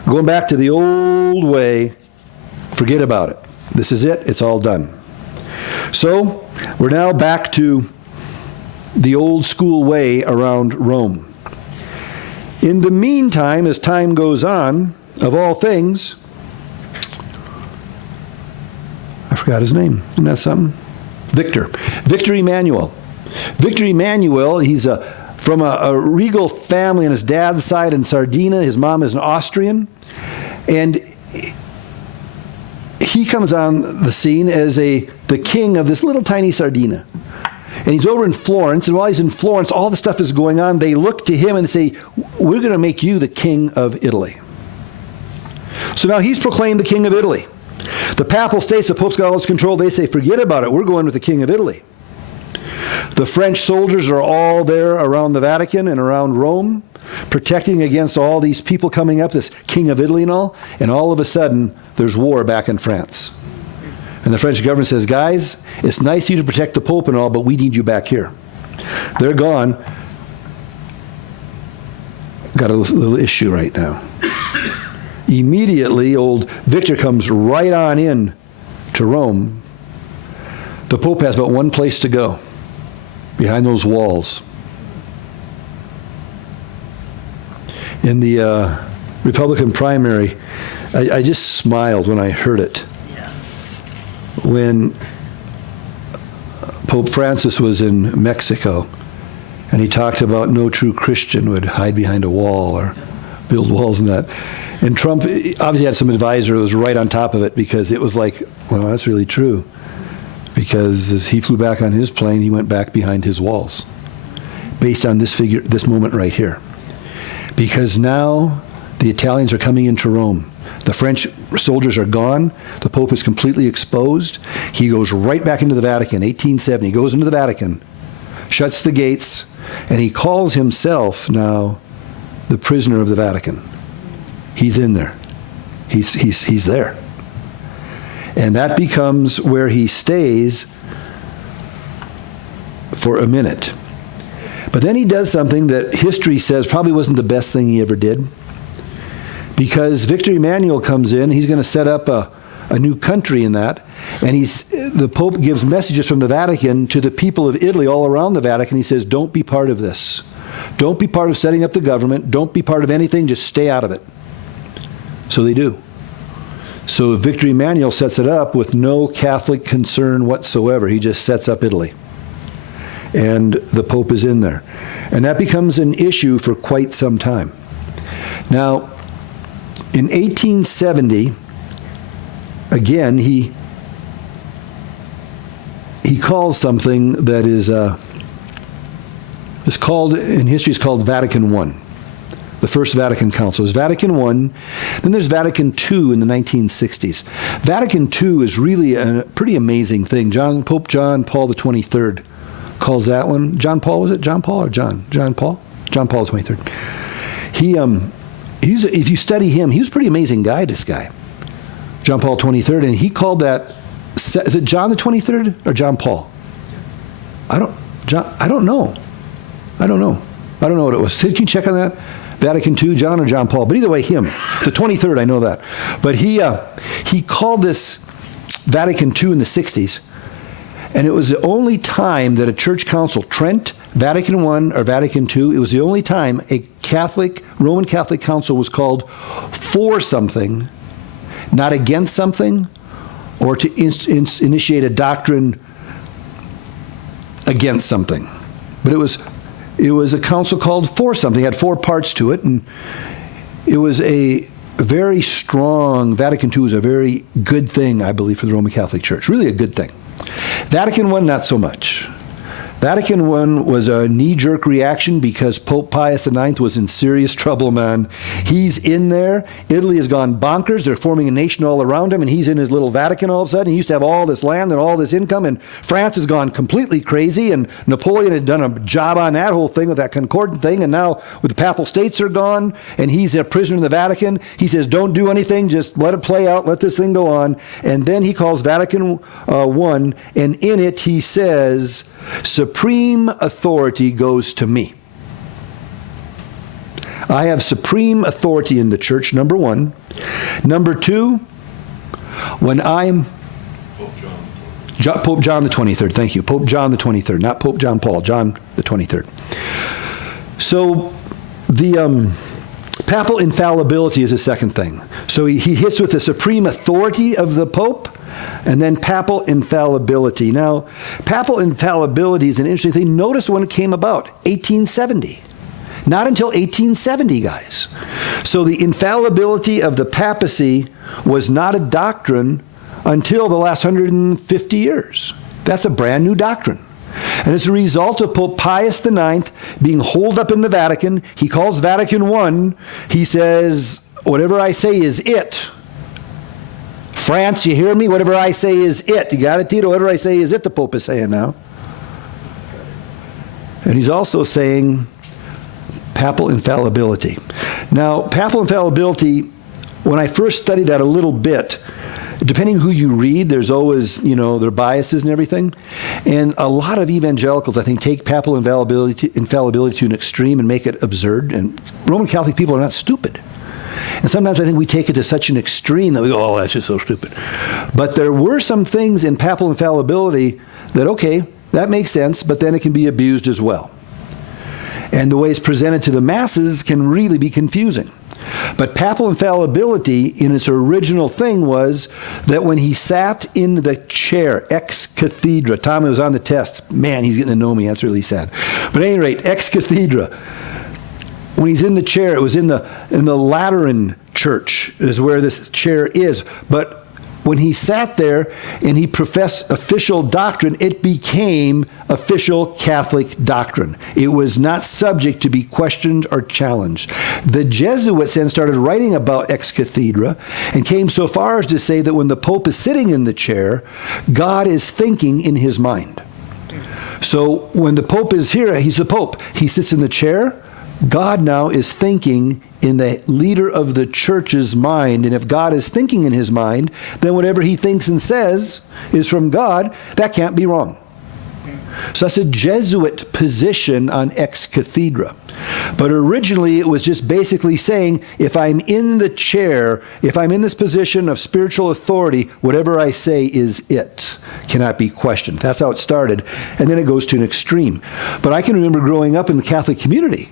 Going back to the old way, forget about it. This is it. It's all done. So we're now back to the old school way around Rome. In the meantime, as time goes on, of all things, I forgot his name. Isn't that something? Victor Emmanuel. Victor Emmanuel, he's from a regal family on his dad's side in Sardinia. His mom is an Austrian. And he comes on the scene as the king of this little tiny Sardinia. And he's over in Florence, and while he's in Florence, all the stuff is going on. They look to him and say, we're going to make you the king of Italy. So now he's proclaimed the king of Italy. The Papal States, the Pope's got all this control. They say, forget about it. We're going with the king of Italy. The French soldiers are all there around the Vatican and around Rome, protecting against all these people coming up, this king of Italy and all of a sudden, there's war back in France. And the French government says, guys, it's nice of you to protect the Pope and all, but we need you back here. They're gone. Got a little issue right now. Immediately, old Victor comes right on in to Rome. The Pope has but one place to go, behind those walls. In the Republican primary, I just smiled when I heard it. When Pope Francis was in Mexico, and he talked about no true Christian would hide behind a wall or build walls and that. And Trump obviously had some advisor who was right on top of it, because it was like, well, that's really true. Because as he flew back on his plane, he went back behind his walls, based on this moment right here. Because now the Italians are coming into Rome. The French soldiers are gone. The Pope is completely exposed. He goes right back into the Vatican, 1870. He goes into the Vatican, shuts the gates, and he calls himself now the prisoner of the Vatican. He's in there. He's there. And that becomes where he stays for a minute. But then he does something that history says probably wasn't the best thing he ever did. Because Victor Emmanuel comes in, he's going to set up a new country in that, and the Pope gives messages from the Vatican to the people of Italy all around the Vatican. He says, don't be part of this. Don't be part of setting up the government. Don't be part of anything. Just stay out of it. So they do. So Victor Emmanuel sets it up with no Catholic concern whatsoever. He just sets up Italy. And the Pope is in there. And that becomes an issue for quite some time. Now, in 1870, again, he calls something that is called, in history, is called Vatican I. The First Vatican Council. There's Vatican I, then there's Vatican II in the 1960s. Vatican II is really a pretty amazing thing. Pope John Paul the 23rd calls that one. John Paul, was it John Paul or John? John Paul? John Paul the 23rd. If you study him, he was a pretty amazing guy, this guy. John Paul 23rd, and he called that, is it John the 23rd or John Paul? I don't know. I don't know what it was. Can you check on that? Vatican II, John or John Paul? But either way, him. The 23rd, I know that. But he called this Vatican II in the 60s, and it was the only time that a church council, Trent, Vatican I or Vatican II, it was the only time a Roman Catholic council was called for something, not against something, or to initiate a doctrine against something. But it was a council called for something. It had 4 parts to it, and it was a very strong, Vatican II was a very good thing, I believe, for the Roman Catholic Church. Really a good thing. Vatican I, not so much. Vatican I was a knee-jerk reaction because Pope Pius IX was in serious trouble, man. He's in there. Italy has gone bonkers. They're forming a nation all around him, and he's in his little Vatican all of a sudden. He used to have all this land and all this income, and France has gone completely crazy, and Napoleon had done a job on that whole thing with that Concordat thing, and now with the Papal States are gone, and he's a prisoner in the Vatican. He says, don't do anything, just let it play out, let this thing go on. And then he calls Vatican I, and in it he says, supreme authority goes to me. I have supreme authority in the church, number one. Number two, when I'm Pope John the 23rd, thank you. Pope John the 23rd, not Pope John Paul, John the 23rd. So the Papal infallibility is the second thing. So he hits with the supreme authority of the Pope, and then papal infallibility. Now, papal infallibility is an interesting thing. Notice when it came about, 1870. Not until 1870, guys. So the infallibility of the papacy was not a doctrine until the last 150 years. That's a brand new doctrine. And as a result of Pope Pius IX being holed up in the Vatican, he calls Vatican I, he says, whatever I say is it. France, you hear me? Whatever I say is it. You got it, Tito? Whatever I say is it, the Pope is saying now. And he's also saying papal infallibility. Now, papal infallibility, when I first studied that a little bit, depending who you read, there's always, their biases and everything. And a lot of evangelicals, I think, take papal infallibility to an extreme and make it absurd. And Roman Catholic people are not stupid. And sometimes I think we take it to such an extreme that we go, oh, that's just so stupid. But there were some things in papal infallibility that, okay, that makes sense, but then it can be abused as well. And the way it's presented to the masses can really be confusing. But papal infallibility in its original thing was that when he sat in the chair, ex cathedra, Tommy was on the test. Man, he's getting to know me. That's really sad. But at any rate, ex cathedra, when he's in the chair, it was in the Lateran church is where this chair is. But when he sat there and he professed official doctrine, it became official Catholic doctrine. It was not subject to be questioned or challenged. The Jesuits then started writing about ex cathedra and came so far as to say that when the Pope is sitting in the chair, God is thinking in his mind. So when the Pope is here, he's the Pope. He sits in the chair. God now is thinking in the leader of the church's mind. And if God is thinking in his mind, then whatever he thinks and says is from God. That can't be wrong. So that's a Jesuit position on ex cathedra. But originally it was just basically saying, if I'm in the chair, if I'm in this position of spiritual authority, whatever I say is it. Cannot be questioned. That's how it started. And then it goes to an extreme. But I can remember growing up in the Catholic community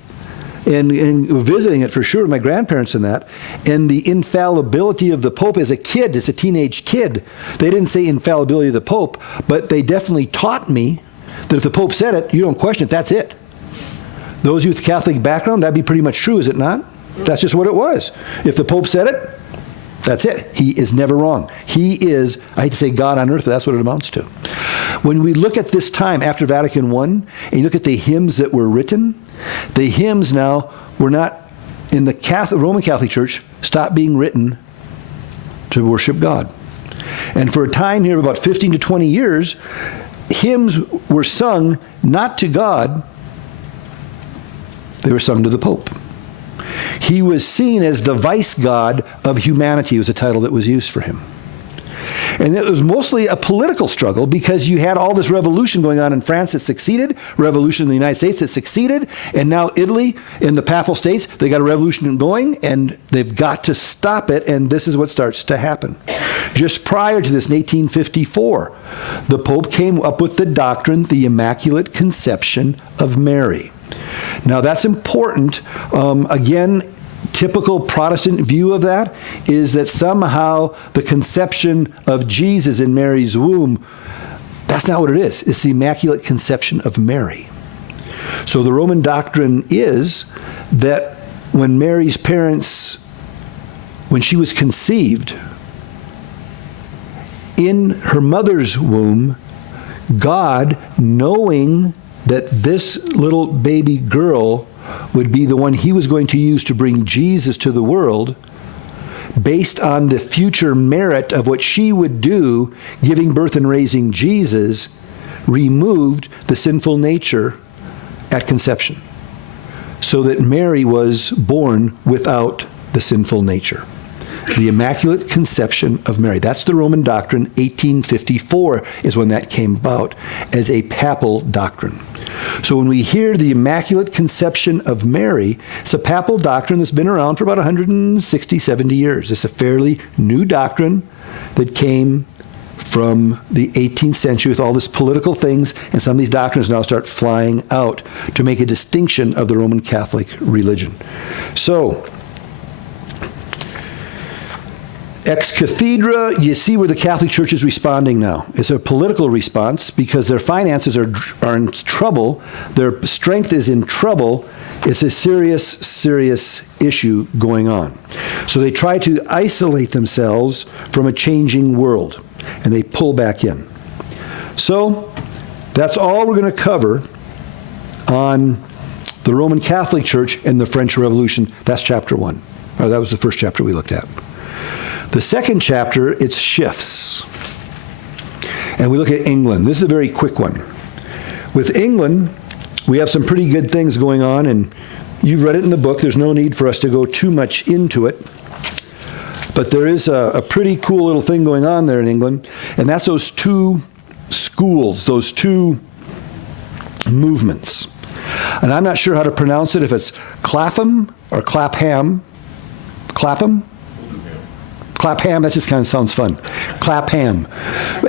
and visiting it for sure with my grandparents and that, and the infallibility of the Pope as a kid, as a teenage kid. They didn't say infallibility of the Pope, but they definitely taught me that if the Pope said it, you don't question it, that's it. Those with Catholic background, that'd be pretty much true, is it not? That's just what it was. If the Pope said it, that's it. He is never wrong. He is, I hate to say God on earth, but that's what it amounts to. When we look at this time after Vatican I, and you look at the hymns that were written, the hymns now were not, in the Roman Catholic Church, stopped being written to worship God. And for a time here of about 15 to 20 years, hymns were sung not to God, they were sung to the Pope. He was seen as the vice god of humanity was the title that was used for him. And it was mostly a political struggle because you had all this revolution going on in France that succeeded, revolution in the United States that succeeded, and now Italy in the Papal States, they got a revolution going and they've got to stop it, and this is what starts to happen. Just prior to this, in 1854, the Pope came up with the doctrine, the Immaculate Conception of Mary. Now that's important. Again, typical Protestant view of that is that somehow the conception of Jesus in Mary's womb, that's not what it is. It's the Immaculate Conception of Mary. So the Roman doctrine is that when Mary's parents, when she was conceived, in her mother's womb, God, knowing that this little baby girl would be the one he was going to use to bring Jesus to the world, based on the future merit of what she would do, giving birth and raising Jesus, removed the sinful nature at conception, so that Mary was born without the sinful nature. The Immaculate Conception of Mary. That's the Roman doctrine. 1854 is when that came about as a papal doctrine. So when we hear the Immaculate Conception of Mary, it's a papal doctrine that's been around for about 160, 70 years. It's a fairly new doctrine that came from the 18th century with all these political things, and some of these doctrines now start flying out to make a distinction of the Roman Catholic religion. So Ex cathedra, you see where the Catholic Church is responding now. It's a political response because their finances are in trouble. Their strength is in trouble. It's a serious, serious issue going on. So they try to isolate themselves from a changing world, and they pull back in. So that's all we're going to cover on the Roman Catholic Church and the French Revolution. That's chapter 1. Or that was the first chapter we looked at. The second chapter, it shifts. And we look at England. This is a very quick one. With England, we have some pretty good things going on, and you've read it in the book. There's no need for us to go too much into it. But there is a pretty cool little thing going on there in England, and that's those two schools, those two movements. And I'm not sure how to pronounce it, if it's Clapham or Clapham. Clapham? Clapham, that just kind of sounds fun. Clapham.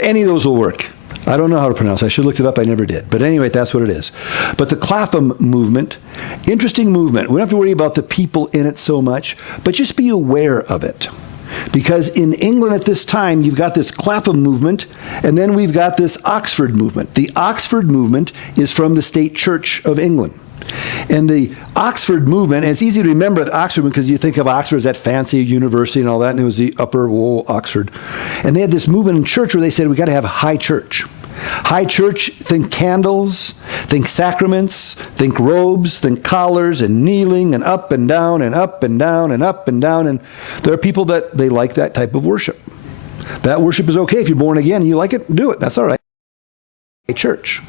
Any of those will work. I don't know how to pronounce it. I should have looked it up. I never did. But anyway, that's what it is. But the Clapham movement, interesting movement. We don't have to worry about the people in it so much, but just be aware of it. Because in England at this time, you've got this Clapham movement, and then we've got this Oxford movement. The Oxford movement is from the State Church of England. And the Oxford movement, and it's easy to remember the Oxford because you think of Oxford as that fancy university and all that, and it was the upper Oxford. And they had this movement in church where they said, we got to have a high church. High church, think candles, think sacraments, think robes, think collars and kneeling and up and down and up and down and up and down. And there are people that they like that type of worship. That worship is okay. If you're born again and you like it, do it. That's all right. Church.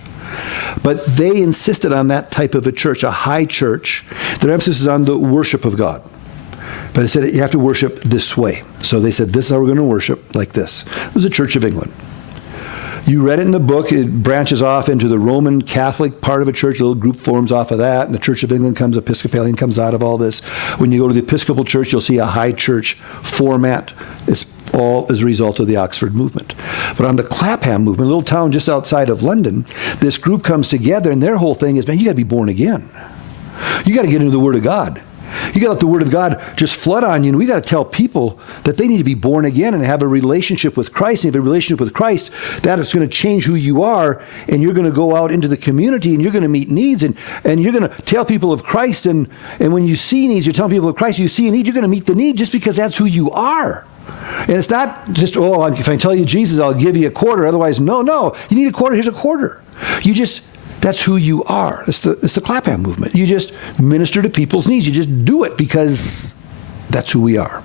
But they insisted on that type of a church, a high church. Their emphasis is on the worship of God. But they said you have to worship this way. So they said, this is how we're going to worship, like this. It was the Church of England. You read it in the book. It branches off into the Roman Catholic part of a church. A little group forms off of that. And the Church of England comes, Episcopalian comes out of all this. When you go to the Episcopal Church, you'll see a high church format. It's all as a result of the Oxford movement. But on the Clapham movement, a little town just outside of London, this group comes together, and their whole thing is, man, you got to be born again. You got to get into the Word of God. You got to let the Word of God just flood on you, and we got to tell people that they need to be born again and have a relationship with Christ. And if you have a relationship with Christ, that is going to change who you are, and you're going to go out into the community, and you're going to meet needs, and you're going to tell people of Christ, and when you see needs, you're telling people of Christ, you see a need, you're going to meet the need just because that's who you are. And it's not just, oh, if I tell you Jesus, I'll give you a quarter. Otherwise, no, you need a quarter, here's a quarter. That's who you are. It's the Clapham movement. You just minister to people's needs. You just do it because that's who we are.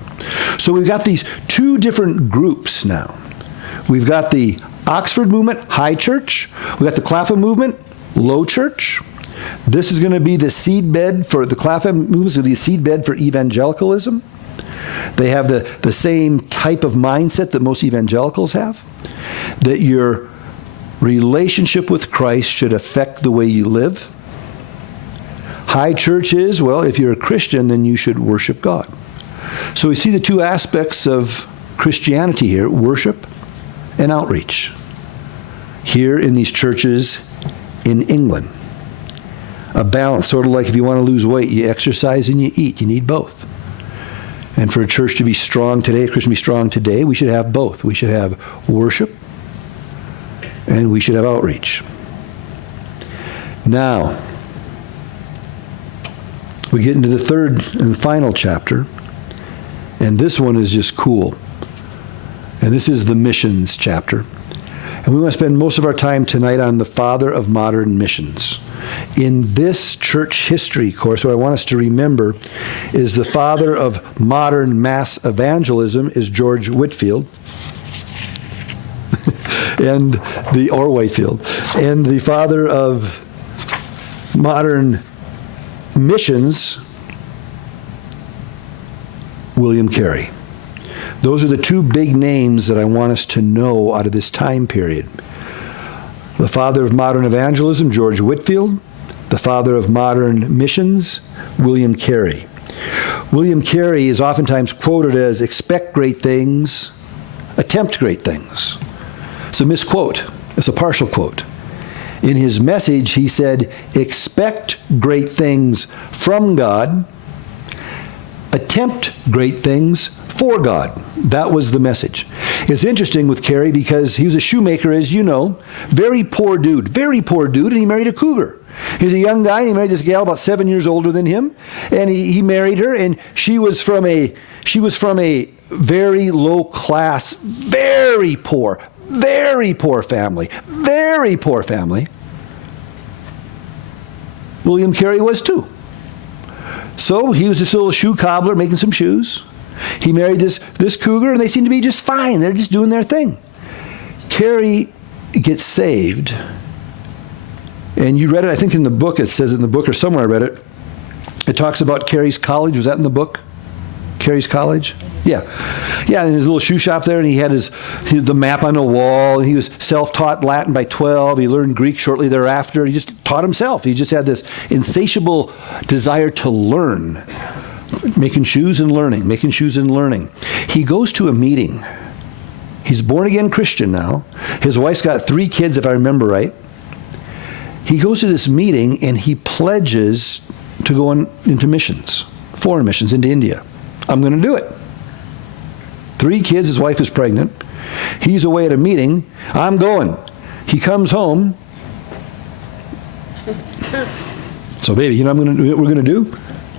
So we've got these two different groups now. We've got the Oxford movement, high church. We've got the Clapham movement, low church. This is going to be the seedbed for the Clapham movement, is going to be a seedbed for evangelicalism. They have the same type of mindset that most evangelicals have, that your relationship with Christ should affect the way you live. High church is, well, if you're a Christian, then you should worship God. So we see the two aspects of Christianity here, worship and outreach, here in these churches in England. A balance, sort of like if you want to lose weight, you exercise and you eat. You need both. And for a church to be strong today, a Christian to be strong today, we should have both. We should have worship and we should have outreach. Now, we get into the third and final chapter, and this one is just cool. And this is the missions chapter. And we want to spend most of our time tonight on the father of modern missions. In this church history course, what I want us to remember is the father of modern mass evangelism is George Whitefield. or Whitefield. And the father of modern missions, William Carey. Those are the two big names that I want us to know out of this time period. The father of modern evangelism, George Whitefield. The father of modern missions, William Carey. William Carey is oftentimes quoted as, expect great things, attempt great things. It's a misquote. It's a partial quote. In his message, he said, expect great things from God, attempt great things for God. That was the message. It's interesting with Kerry because he was a shoemaker, as you know. Very poor dude, and he married a cougar. He was a young guy, and he married this gal about 7 years older than him, and he married her, and she was from a very low class, very poor family. William Carey was too. So he was this little shoe cobbler making some shoes. He married this cougar, and they seem to be just fine. They're just doing their thing. Carey gets saved. And you read it, I think in the book, it says in the book, or somewhere I read it. It talks about Carey's college. Was that in the book? Carey's college? Yeah. Yeah, in his little shoe shop there, and he had the map on the wall, and he was self-taught Latin by 12. He learned Greek shortly thereafter. He just taught himself. He just had this insatiable desire to learn. Making shoes and learning. He goes to a meeting. He's born-again Christian now. His wife's got 3 kids, if I remember right. He goes to this meeting, and he pledges to go into missions, foreign missions, into India. I'm going to do it. 3 kids, his wife is pregnant. He's away at a meeting. I'm going. He comes home. So, baby, you know what we're going to do?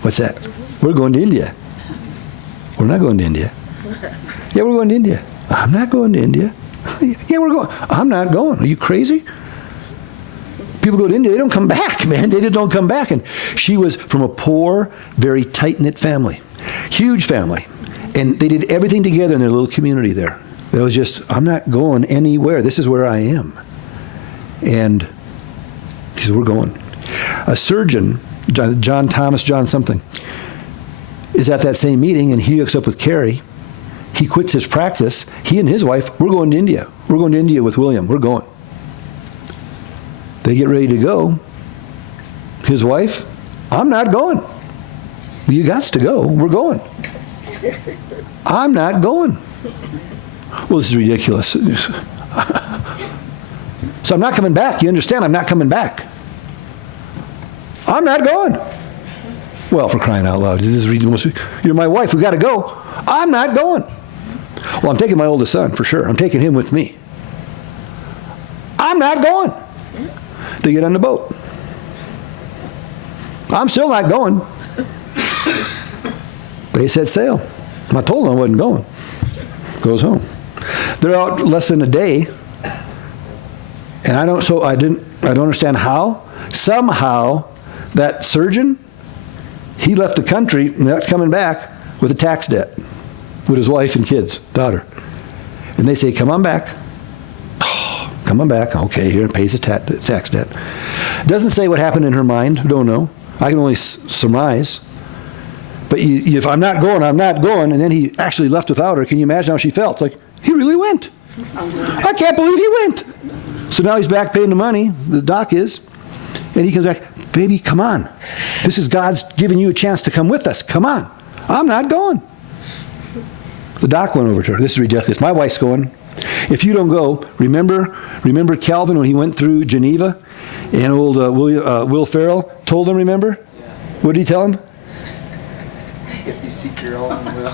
What's that? We're going to India. We're not going to India. Yeah, we're going to India. I'm not going to India. Yeah, we're going. I'm not going. Are you crazy? People go to India, they don't come back, man. They just don't come back. And she was from a poor, very tight-knit family. Huge family. And they did everything together in their little community there. It was just, I'm not going anywhere. This is where I am. And he said, we're going. A surgeon, John something, is at that same meeting, and he hooks up with Carey. He quits his practice. He and his wife, we're going to India. We're going to India with William. We're going. They get ready to go. His wife, I'm not going. You got to go. We're going. I'm not going. Well, this is ridiculous. So I'm not coming back. You understand? I'm not coming back. I'm not going. Well, for crying out loud. This is ridiculous. You're my wife. We got to go. I'm not going. Well, I'm taking my oldest son, for sure. I'm taking him with me. I'm not going. They get on the boat. I'm still not going. They set sail. I told them I wasn't going. Goes home. They're out less than a day, and I don't understand how. Somehow, that surgeon, he left the country and not coming back with a tax debt with his wife and kids, daughter. And they say, come on back. Come on back. Okay, here, and pays the tax debt. Doesn't say what happened in her mind. Don't know. I can only surmise. But if I'm not going, I'm not going. And then he actually left without her. Can you imagine how she felt? It's like, he really went. I can't believe he went. So now he's back paying the money, the doc is. And he comes back, baby, come on. This is God's giving you a chance to come with us. Come on. I'm not going. The doc went over to her. This is ridiculous. My wife's going. If you don't go, remember Calvin when he went through Geneva? And old Will Ferrell told him, remember? Yeah. What did he tell him? If you seek your own will,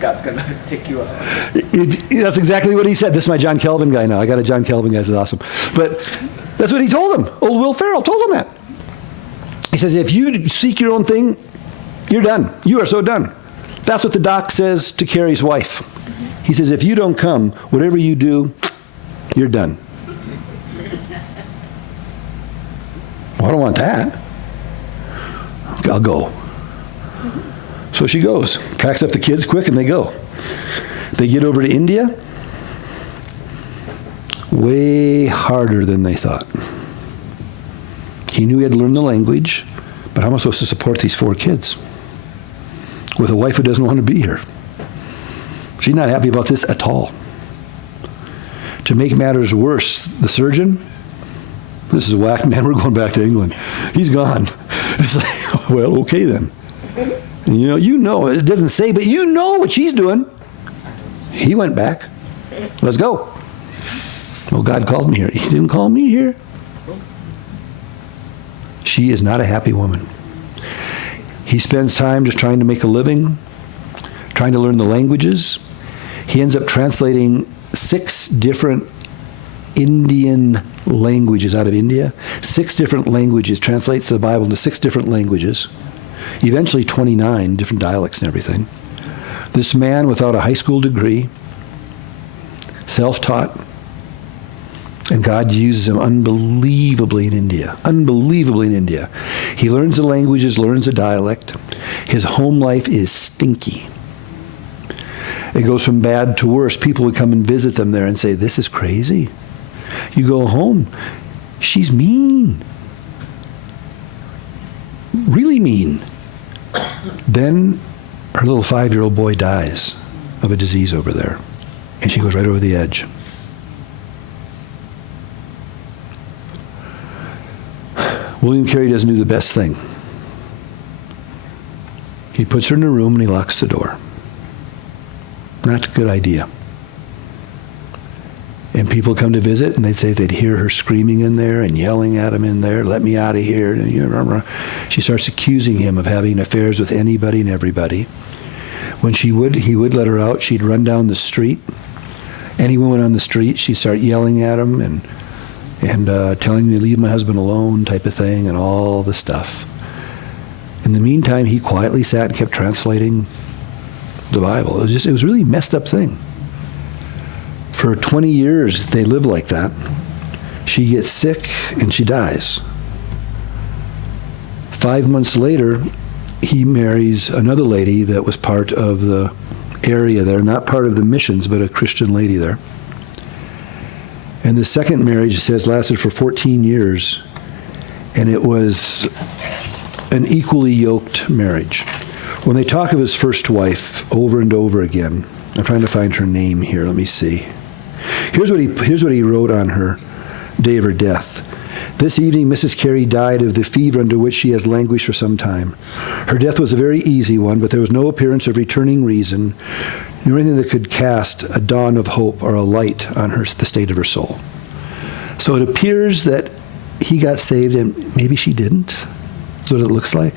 God's going to take you up. That's exactly what he said. This is my John Calvin guy now. I got a John Calvin guy. This is awesome. But that's what he told him. Old Will Ferrell told him that. He says, if you seek your own thing, you're done. You are so done. That's what the doc says to Carey's wife. He says, if you don't come, whatever you do, you're done. Well, I don't want that. I'll go. So she goes, packs up the kids quick, and they go. They get over to India. Way harder than they thought. He knew he had to learn the language, but how am I supposed to support these 4 kids with a wife who doesn't want to be here? She's not happy about this at all. To make matters worse, the surgeon, this is whack, man, we're going back to England. He's gone. It's like, well, okay then. And you know, it doesn't say, but you know what she's doing. He went back. Let's go. Well, God called me here. He didn't call me here. She is not a happy woman. He spends time just trying to make a living, trying to learn the languages. He ends up translating 6 different Indian languages out of India. 6 different languages, translates the Bible into 6 different languages. Eventually 29 different dialects and everything. This man without a high school degree, self-taught, and God uses him unbelievably in India. Unbelievably in India. He learns the languages, learns the dialect. His home life is stinky. It goes from bad to worse. People would come and visit them there and say, this is crazy. You go home, she's mean. Really mean. Then her little 5-year-old boy dies of a disease over there. And she goes right over the edge. William Carey doesn't do the best thing. He puts her in a room and he locks the door. Not a good idea. And people come to visit and they'd say they'd hear her screaming in there and yelling at him in there, let me out of here. And you remember, she starts accusing him of having affairs with anybody and everybody. When he would let her out, she'd run down the street. Any woman on the street, she'd start yelling at him and telling him to leave my husband alone type of thing and all the stuff. In the meantime, he quietly sat and kept translating the Bible. It was a really messed up thing. For 20 years, they live like that. She gets sick and she dies. 5 months later, he marries another lady that was part of the area there, not part of the missions, but a Christian lady there. And the second marriage, it says, lasted for 14 years, and it was an equally yoked marriage. When they talk of his first wife over and over again, I'm trying to find her name here. Let me see. Here's what he wrote on her day of her death. This evening, Mrs. Carey died of the fever under which she has languished for some time. Her death was a very easy one, but there was no appearance of returning reason, nor anything that could cast a dawn of hope or a light on the state of her soul. So it appears that he got saved and maybe she didn't. That's what it looks like.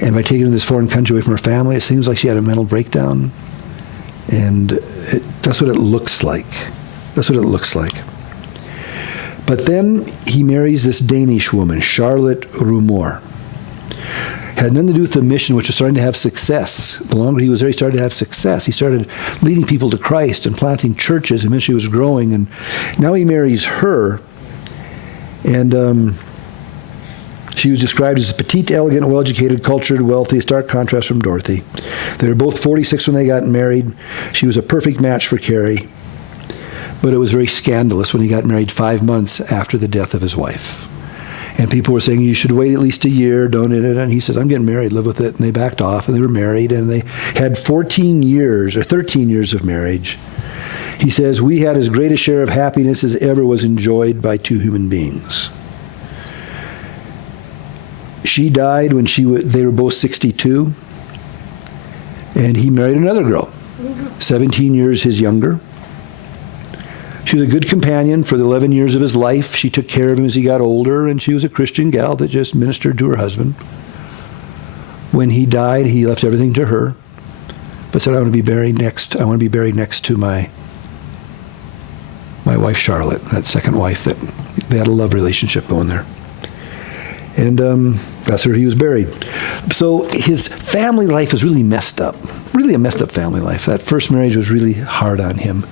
And by taking her to this foreign country away from her family, it seems like she had a mental breakdown. And that's what it looks like. That's what it looks like. But then he marries this Danish woman, Charlotte Rumor. Had nothing to do with the mission, which was starting to have success. The longer he was there, he started to have success. He started leading people to Christ and planting churches, and ministry was growing. And now he marries her, and she was described as a petite, elegant, well-educated, cultured, wealthy, a stark contrast from Dorothy. They were both 46 when they got married. She was a perfect match for Carey. But it was very scandalous when he got married 5 months after the death of his wife. And people were saying, you should wait at least a year, don't it? And he says, I'm getting married, live with it. And they backed off, and they were married, and they had 14 years, or 13 years of marriage. He says, we had as great a share of happiness as ever was enjoyed by 2 human beings. She died when they were both 62, and he married another girl, 17 years his younger. She was a good companion for the 11 years of his life. She took care of him as he got older, and she was a Christian gal that just ministered to her husband. When he died, he left everything to her, but said, I want to be buried next to my wife Charlotte, that second wife. That they had a love relationship going there. And that's where he was buried. So his family life is really messed up, really a messed up family life. That first marriage was really hard on him.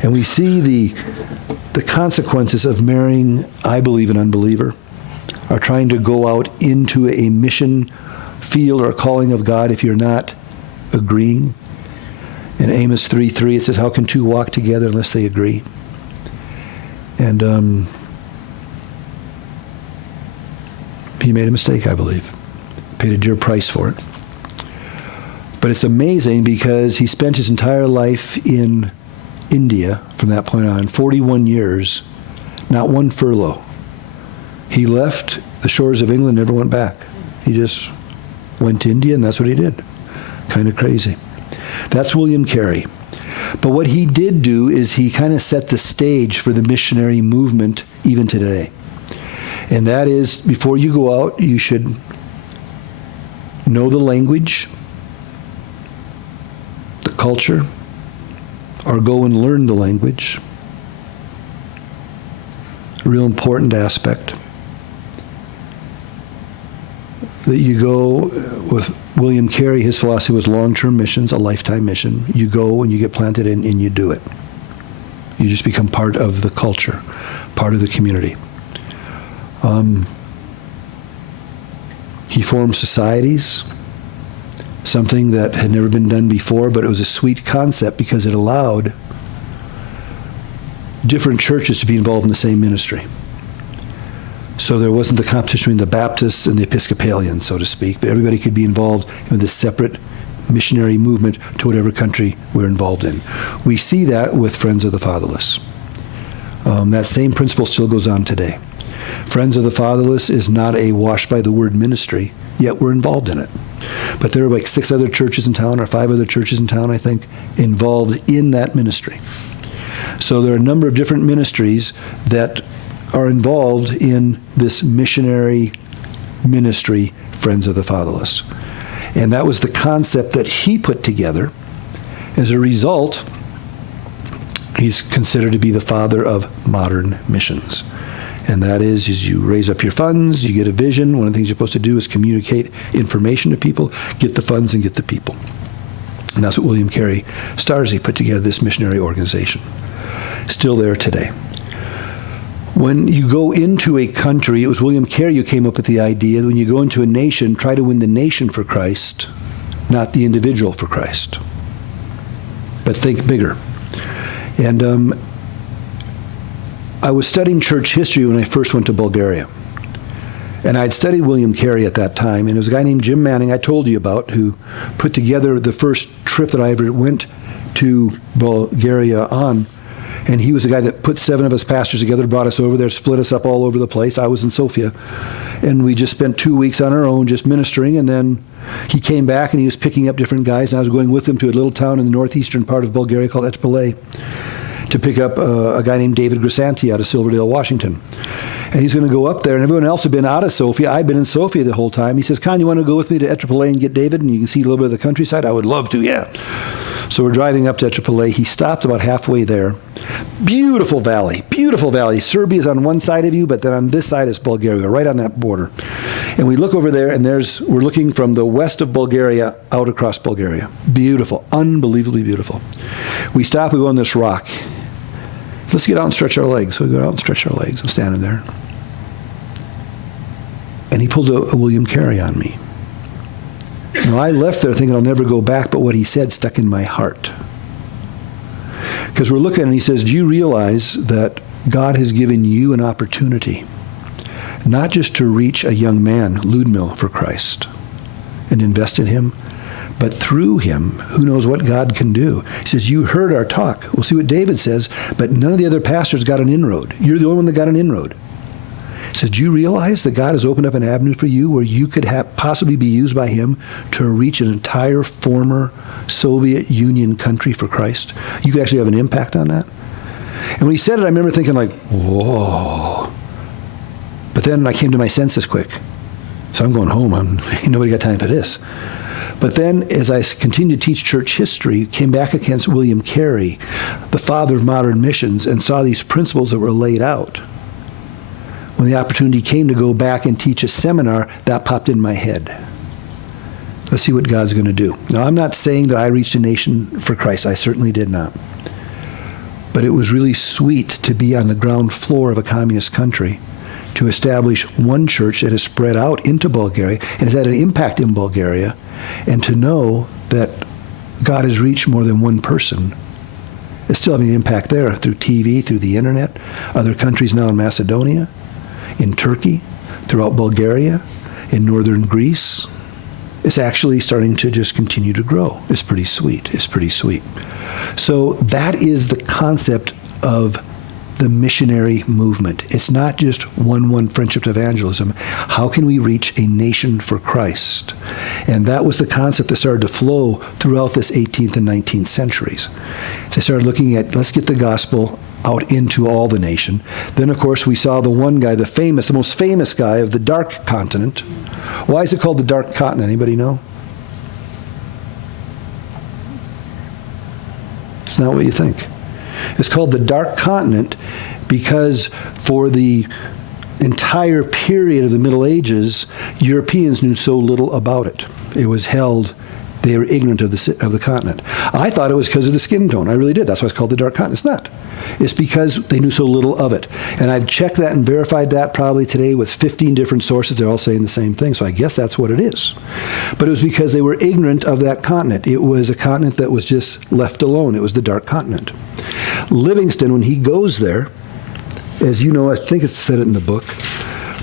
And we see the consequences of marrying, I believe, an unbeliever, or trying to go out into a mission field or a calling of God if you're not agreeing. In Amos 3:3, it says, how can 2 walk together unless they agree? And he made a mistake, I believe. Paid a dear price for it. But it's amazing because he spent his entire life in India from that point on, 41 years, not one furlough. He left the shores of England, never went back. He just went to India, and that's what he did. Kind of crazy. That's William Carey. But what he did do is he kind of set the stage for the missionary movement even today. And that is, before you go out, you should know the language, culture or go and learn the language. A real important aspect. That you go with William Carey, his philosophy was long-term missions, a lifetime mission. You go and you get planted in and you do it. You just become part of the culture, part of the community. He formed societies, something that had never been done before, but it was a sweet concept because it allowed different churches to be involved in the same ministry. So there wasn't the competition between the Baptists and the Episcopalians, so to speak, but everybody could be involved in this separate missionary movement to whatever country we're involved in. We see that with Friends of the Fatherless. That same principle still goes on today. Friends of the Fatherless is not a wash-by-the-word ministry, yet we're involved in it. But there are like 6 other churches in town, or 5 other churches in town, I think, involved in that ministry. So there are a number of different ministries that are involved in this missionary ministry, Friends of the Fatherless. And that was the concept that he put together. As a result, he's considered to be the father of modern missions. And that is you raise up your funds, you get a vision. One of the things you're supposed to do is communicate information to people, get the funds and get the people. And that's what William Carey started. He put together this missionary organization. Still there today. When you go into a country, it was William Carey who came up with the idea that when you go into a nation, try to win the nation for Christ, not the individual for Christ. But think bigger. And I was studying church history when I first went to Bulgaria. And I'd studied William Carey at that time, and there was a guy named Jim Manning I told you about who put together the first trip that I ever went to Bulgaria on. And he was the guy that put 7 of us pastors together, brought us over there, split us up all over the place. I was in Sofia. And we just spent 2 weeks on our own just ministering, and then he came back and he was picking up different guys, and I was going with him to a little town in the northeastern part of Bulgaria called Etepele to pick up a guy named David Grisanti out of Silverdale, Washington. And he's going to go up there, and everyone else had been out of Sofia. I'd been in Sofia the whole time. He says, Con, you want to go with me to Etepele and get David, and you can see a little bit of the countryside? I would love to, yeah. So we're driving up to Etepele. He stopped about halfway there. Beautiful valley, beautiful valley. Serbia's on one side of you, but then on this side is Bulgaria, right on that border. And we look over there, and we're looking from the west of Bulgaria out across Bulgaria. Beautiful, unbelievably beautiful. We stop, we go on this rock. Let's get out and stretch our legs. So we go out and stretch our legs. I'm standing there. And he pulled a William Carey on me. Now, I left there thinking I'll never go back, but what he said stuck in my heart. Because we're looking, and he says, do you realize that God has given you an opportunity not just to reach a young man, Ludmil, for Christ and invest in him, but through him, who knows what God can do. He says, you heard our talk. We'll see what David says, but none of the other pastors got an inroad. You're the only one that got an inroad. He says, do you realize that God has opened up an avenue for you where you could possibly be used by him to reach an entire former Soviet Union country for Christ? You could actually have an impact on that. And when he said it, I remember thinking like, whoa. But then I came to my senses quick. So I'm going home. Nobody got time for this. But then, as I continued to teach church history, came back against William Carey, the father of modern missions, and saw these principles that were laid out. When the opportunity came to go back and teach a seminar, that popped in my head. Let's see what God's going to do. Now, I'm not saying that I reached a nation for Christ. I certainly did not. But it was really sweet to be on the ground floor of a communist country, to establish one church that has spread out into Bulgaria and has had an impact in Bulgaria, and to know that God has reached more than one person. It's still having an impact there through TV, through the internet, other countries now in Macedonia, in Turkey, throughout Bulgaria, in northern Greece. It's actually starting to just continue to grow. It's pretty sweet. It's pretty sweet. So that is the concept of the missionary movement. It's not just one friendship to evangelism. How can we reach a nation for Christ? And that was the concept that started to flow throughout this 18th and 19th centuries. So I started looking at, let's get the gospel out into all the nation. Then, of course, we saw the one guy, the most famous guy of the dark continent. Why is it called the dark continent? Anybody know? It's not what you think. It's called the Dark Continent because for the entire period of the Middle Ages, Europeans knew so little about it. It was held, they were ignorant of the continent. I thought it was because of the skin tone. I really did. That's why it's called the Dark Continent. It's not. It's because they knew so little of it. And I've checked that and verified that probably today with 15 different sources. They're all saying the same thing. So I guess that's what it is. But it was because they were ignorant of that continent. It was a continent that was just left alone. It was the Dark Continent. Livingston, when he goes there, as you know, I think it's said it in the book,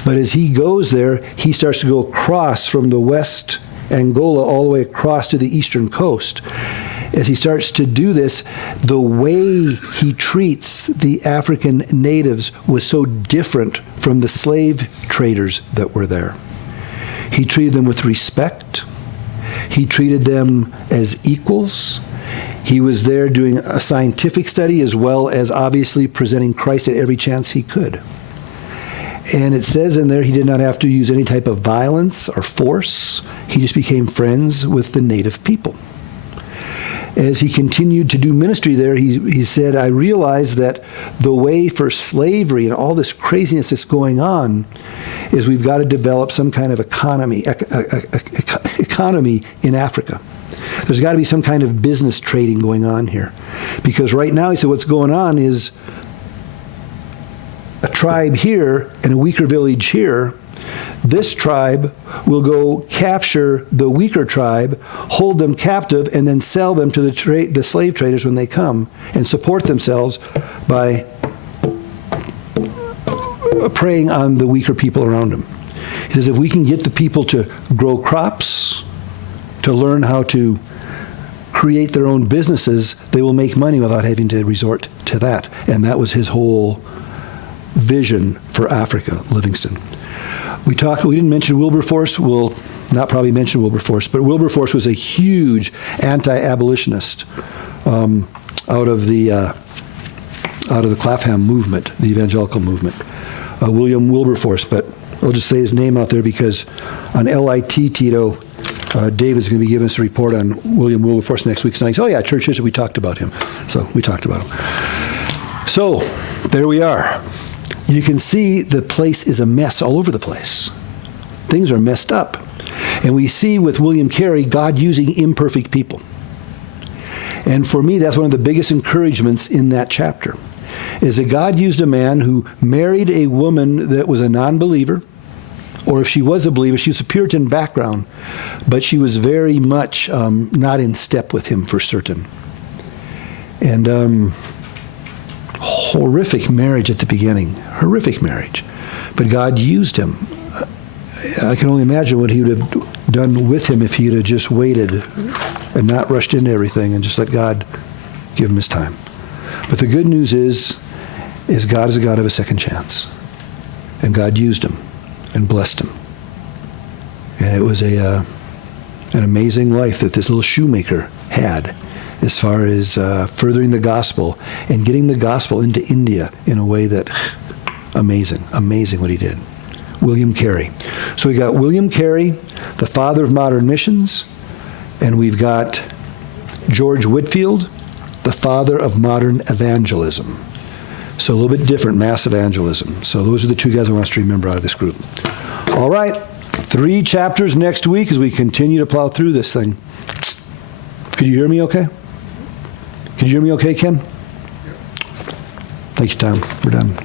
but as he goes there, he starts to go across from the West Angola all the way across to the eastern coast. As he starts to do this, the way he treats the African natives was so different from the slave traders that were there. He treated them with respect. He treated them as equals. He was there doing a scientific study as well as obviously presenting Christ at every chance he could. And it says in there he did not have to use any type of violence or force. He just became friends with the native people. As he continued to do ministry there, he said, I realized that the way for slavery and all this craziness that's going on is we've got to develop some kind of economy in Africa. There's got to be some kind of business trading going on here. Because right now, he said, what's going on is a tribe here and a weaker village here. This tribe will go capture the weaker tribe, hold them captive, and then sell them to the slave traders when they come and support themselves by preying on the weaker people around them. He says if we can get the people to grow crops, to learn how to create their own businesses, they will make money without having to resort to that. And that was his whole vision for Africa, Livingston. We didn't mention Wilberforce. We'll not probably mention Wilberforce, but Wilberforce was a huge anti-abolitionist out of the Clapham movement, the evangelical movement. William Wilberforce, but I'll just say his name out there because on LIT Tito, David's going to be giving us a report on William Wilberforce next week. So he says, oh yeah, church history, we talked about him. So we talked about him. So there we are. You can see the place is a mess all over the place. Things are messed up. And we see with William Carey, God using imperfect people. And for me, that's one of the biggest encouragements in that chapter, is that God used a man who married a woman that was a non-believer, or if she was a believer, she was a Puritan background, but she was very much not in step with him for certain. And horrific marriage at the beginning, horrific marriage. But God used him. I can only imagine what he would have done with him if he had just waited and not rushed into everything and just let God give him his time. But the good news is God is a God of a second chance. And God used him and blessed him. And it was an amazing life that this little shoemaker had as far as furthering the gospel and getting the gospel into India in a way that, amazing what he did. William Carey. So we got William Carey, the father of modern missions, and we've got George Whitefield, the father of modern evangelism. So a little bit different, mass evangelism. So those are the two guys I want us to remember out of this group. All right, 3 chapters next week as we continue to plow through this thing. Could you hear me okay? Could you hear me okay, Ken? Thank you, Tom. We're done.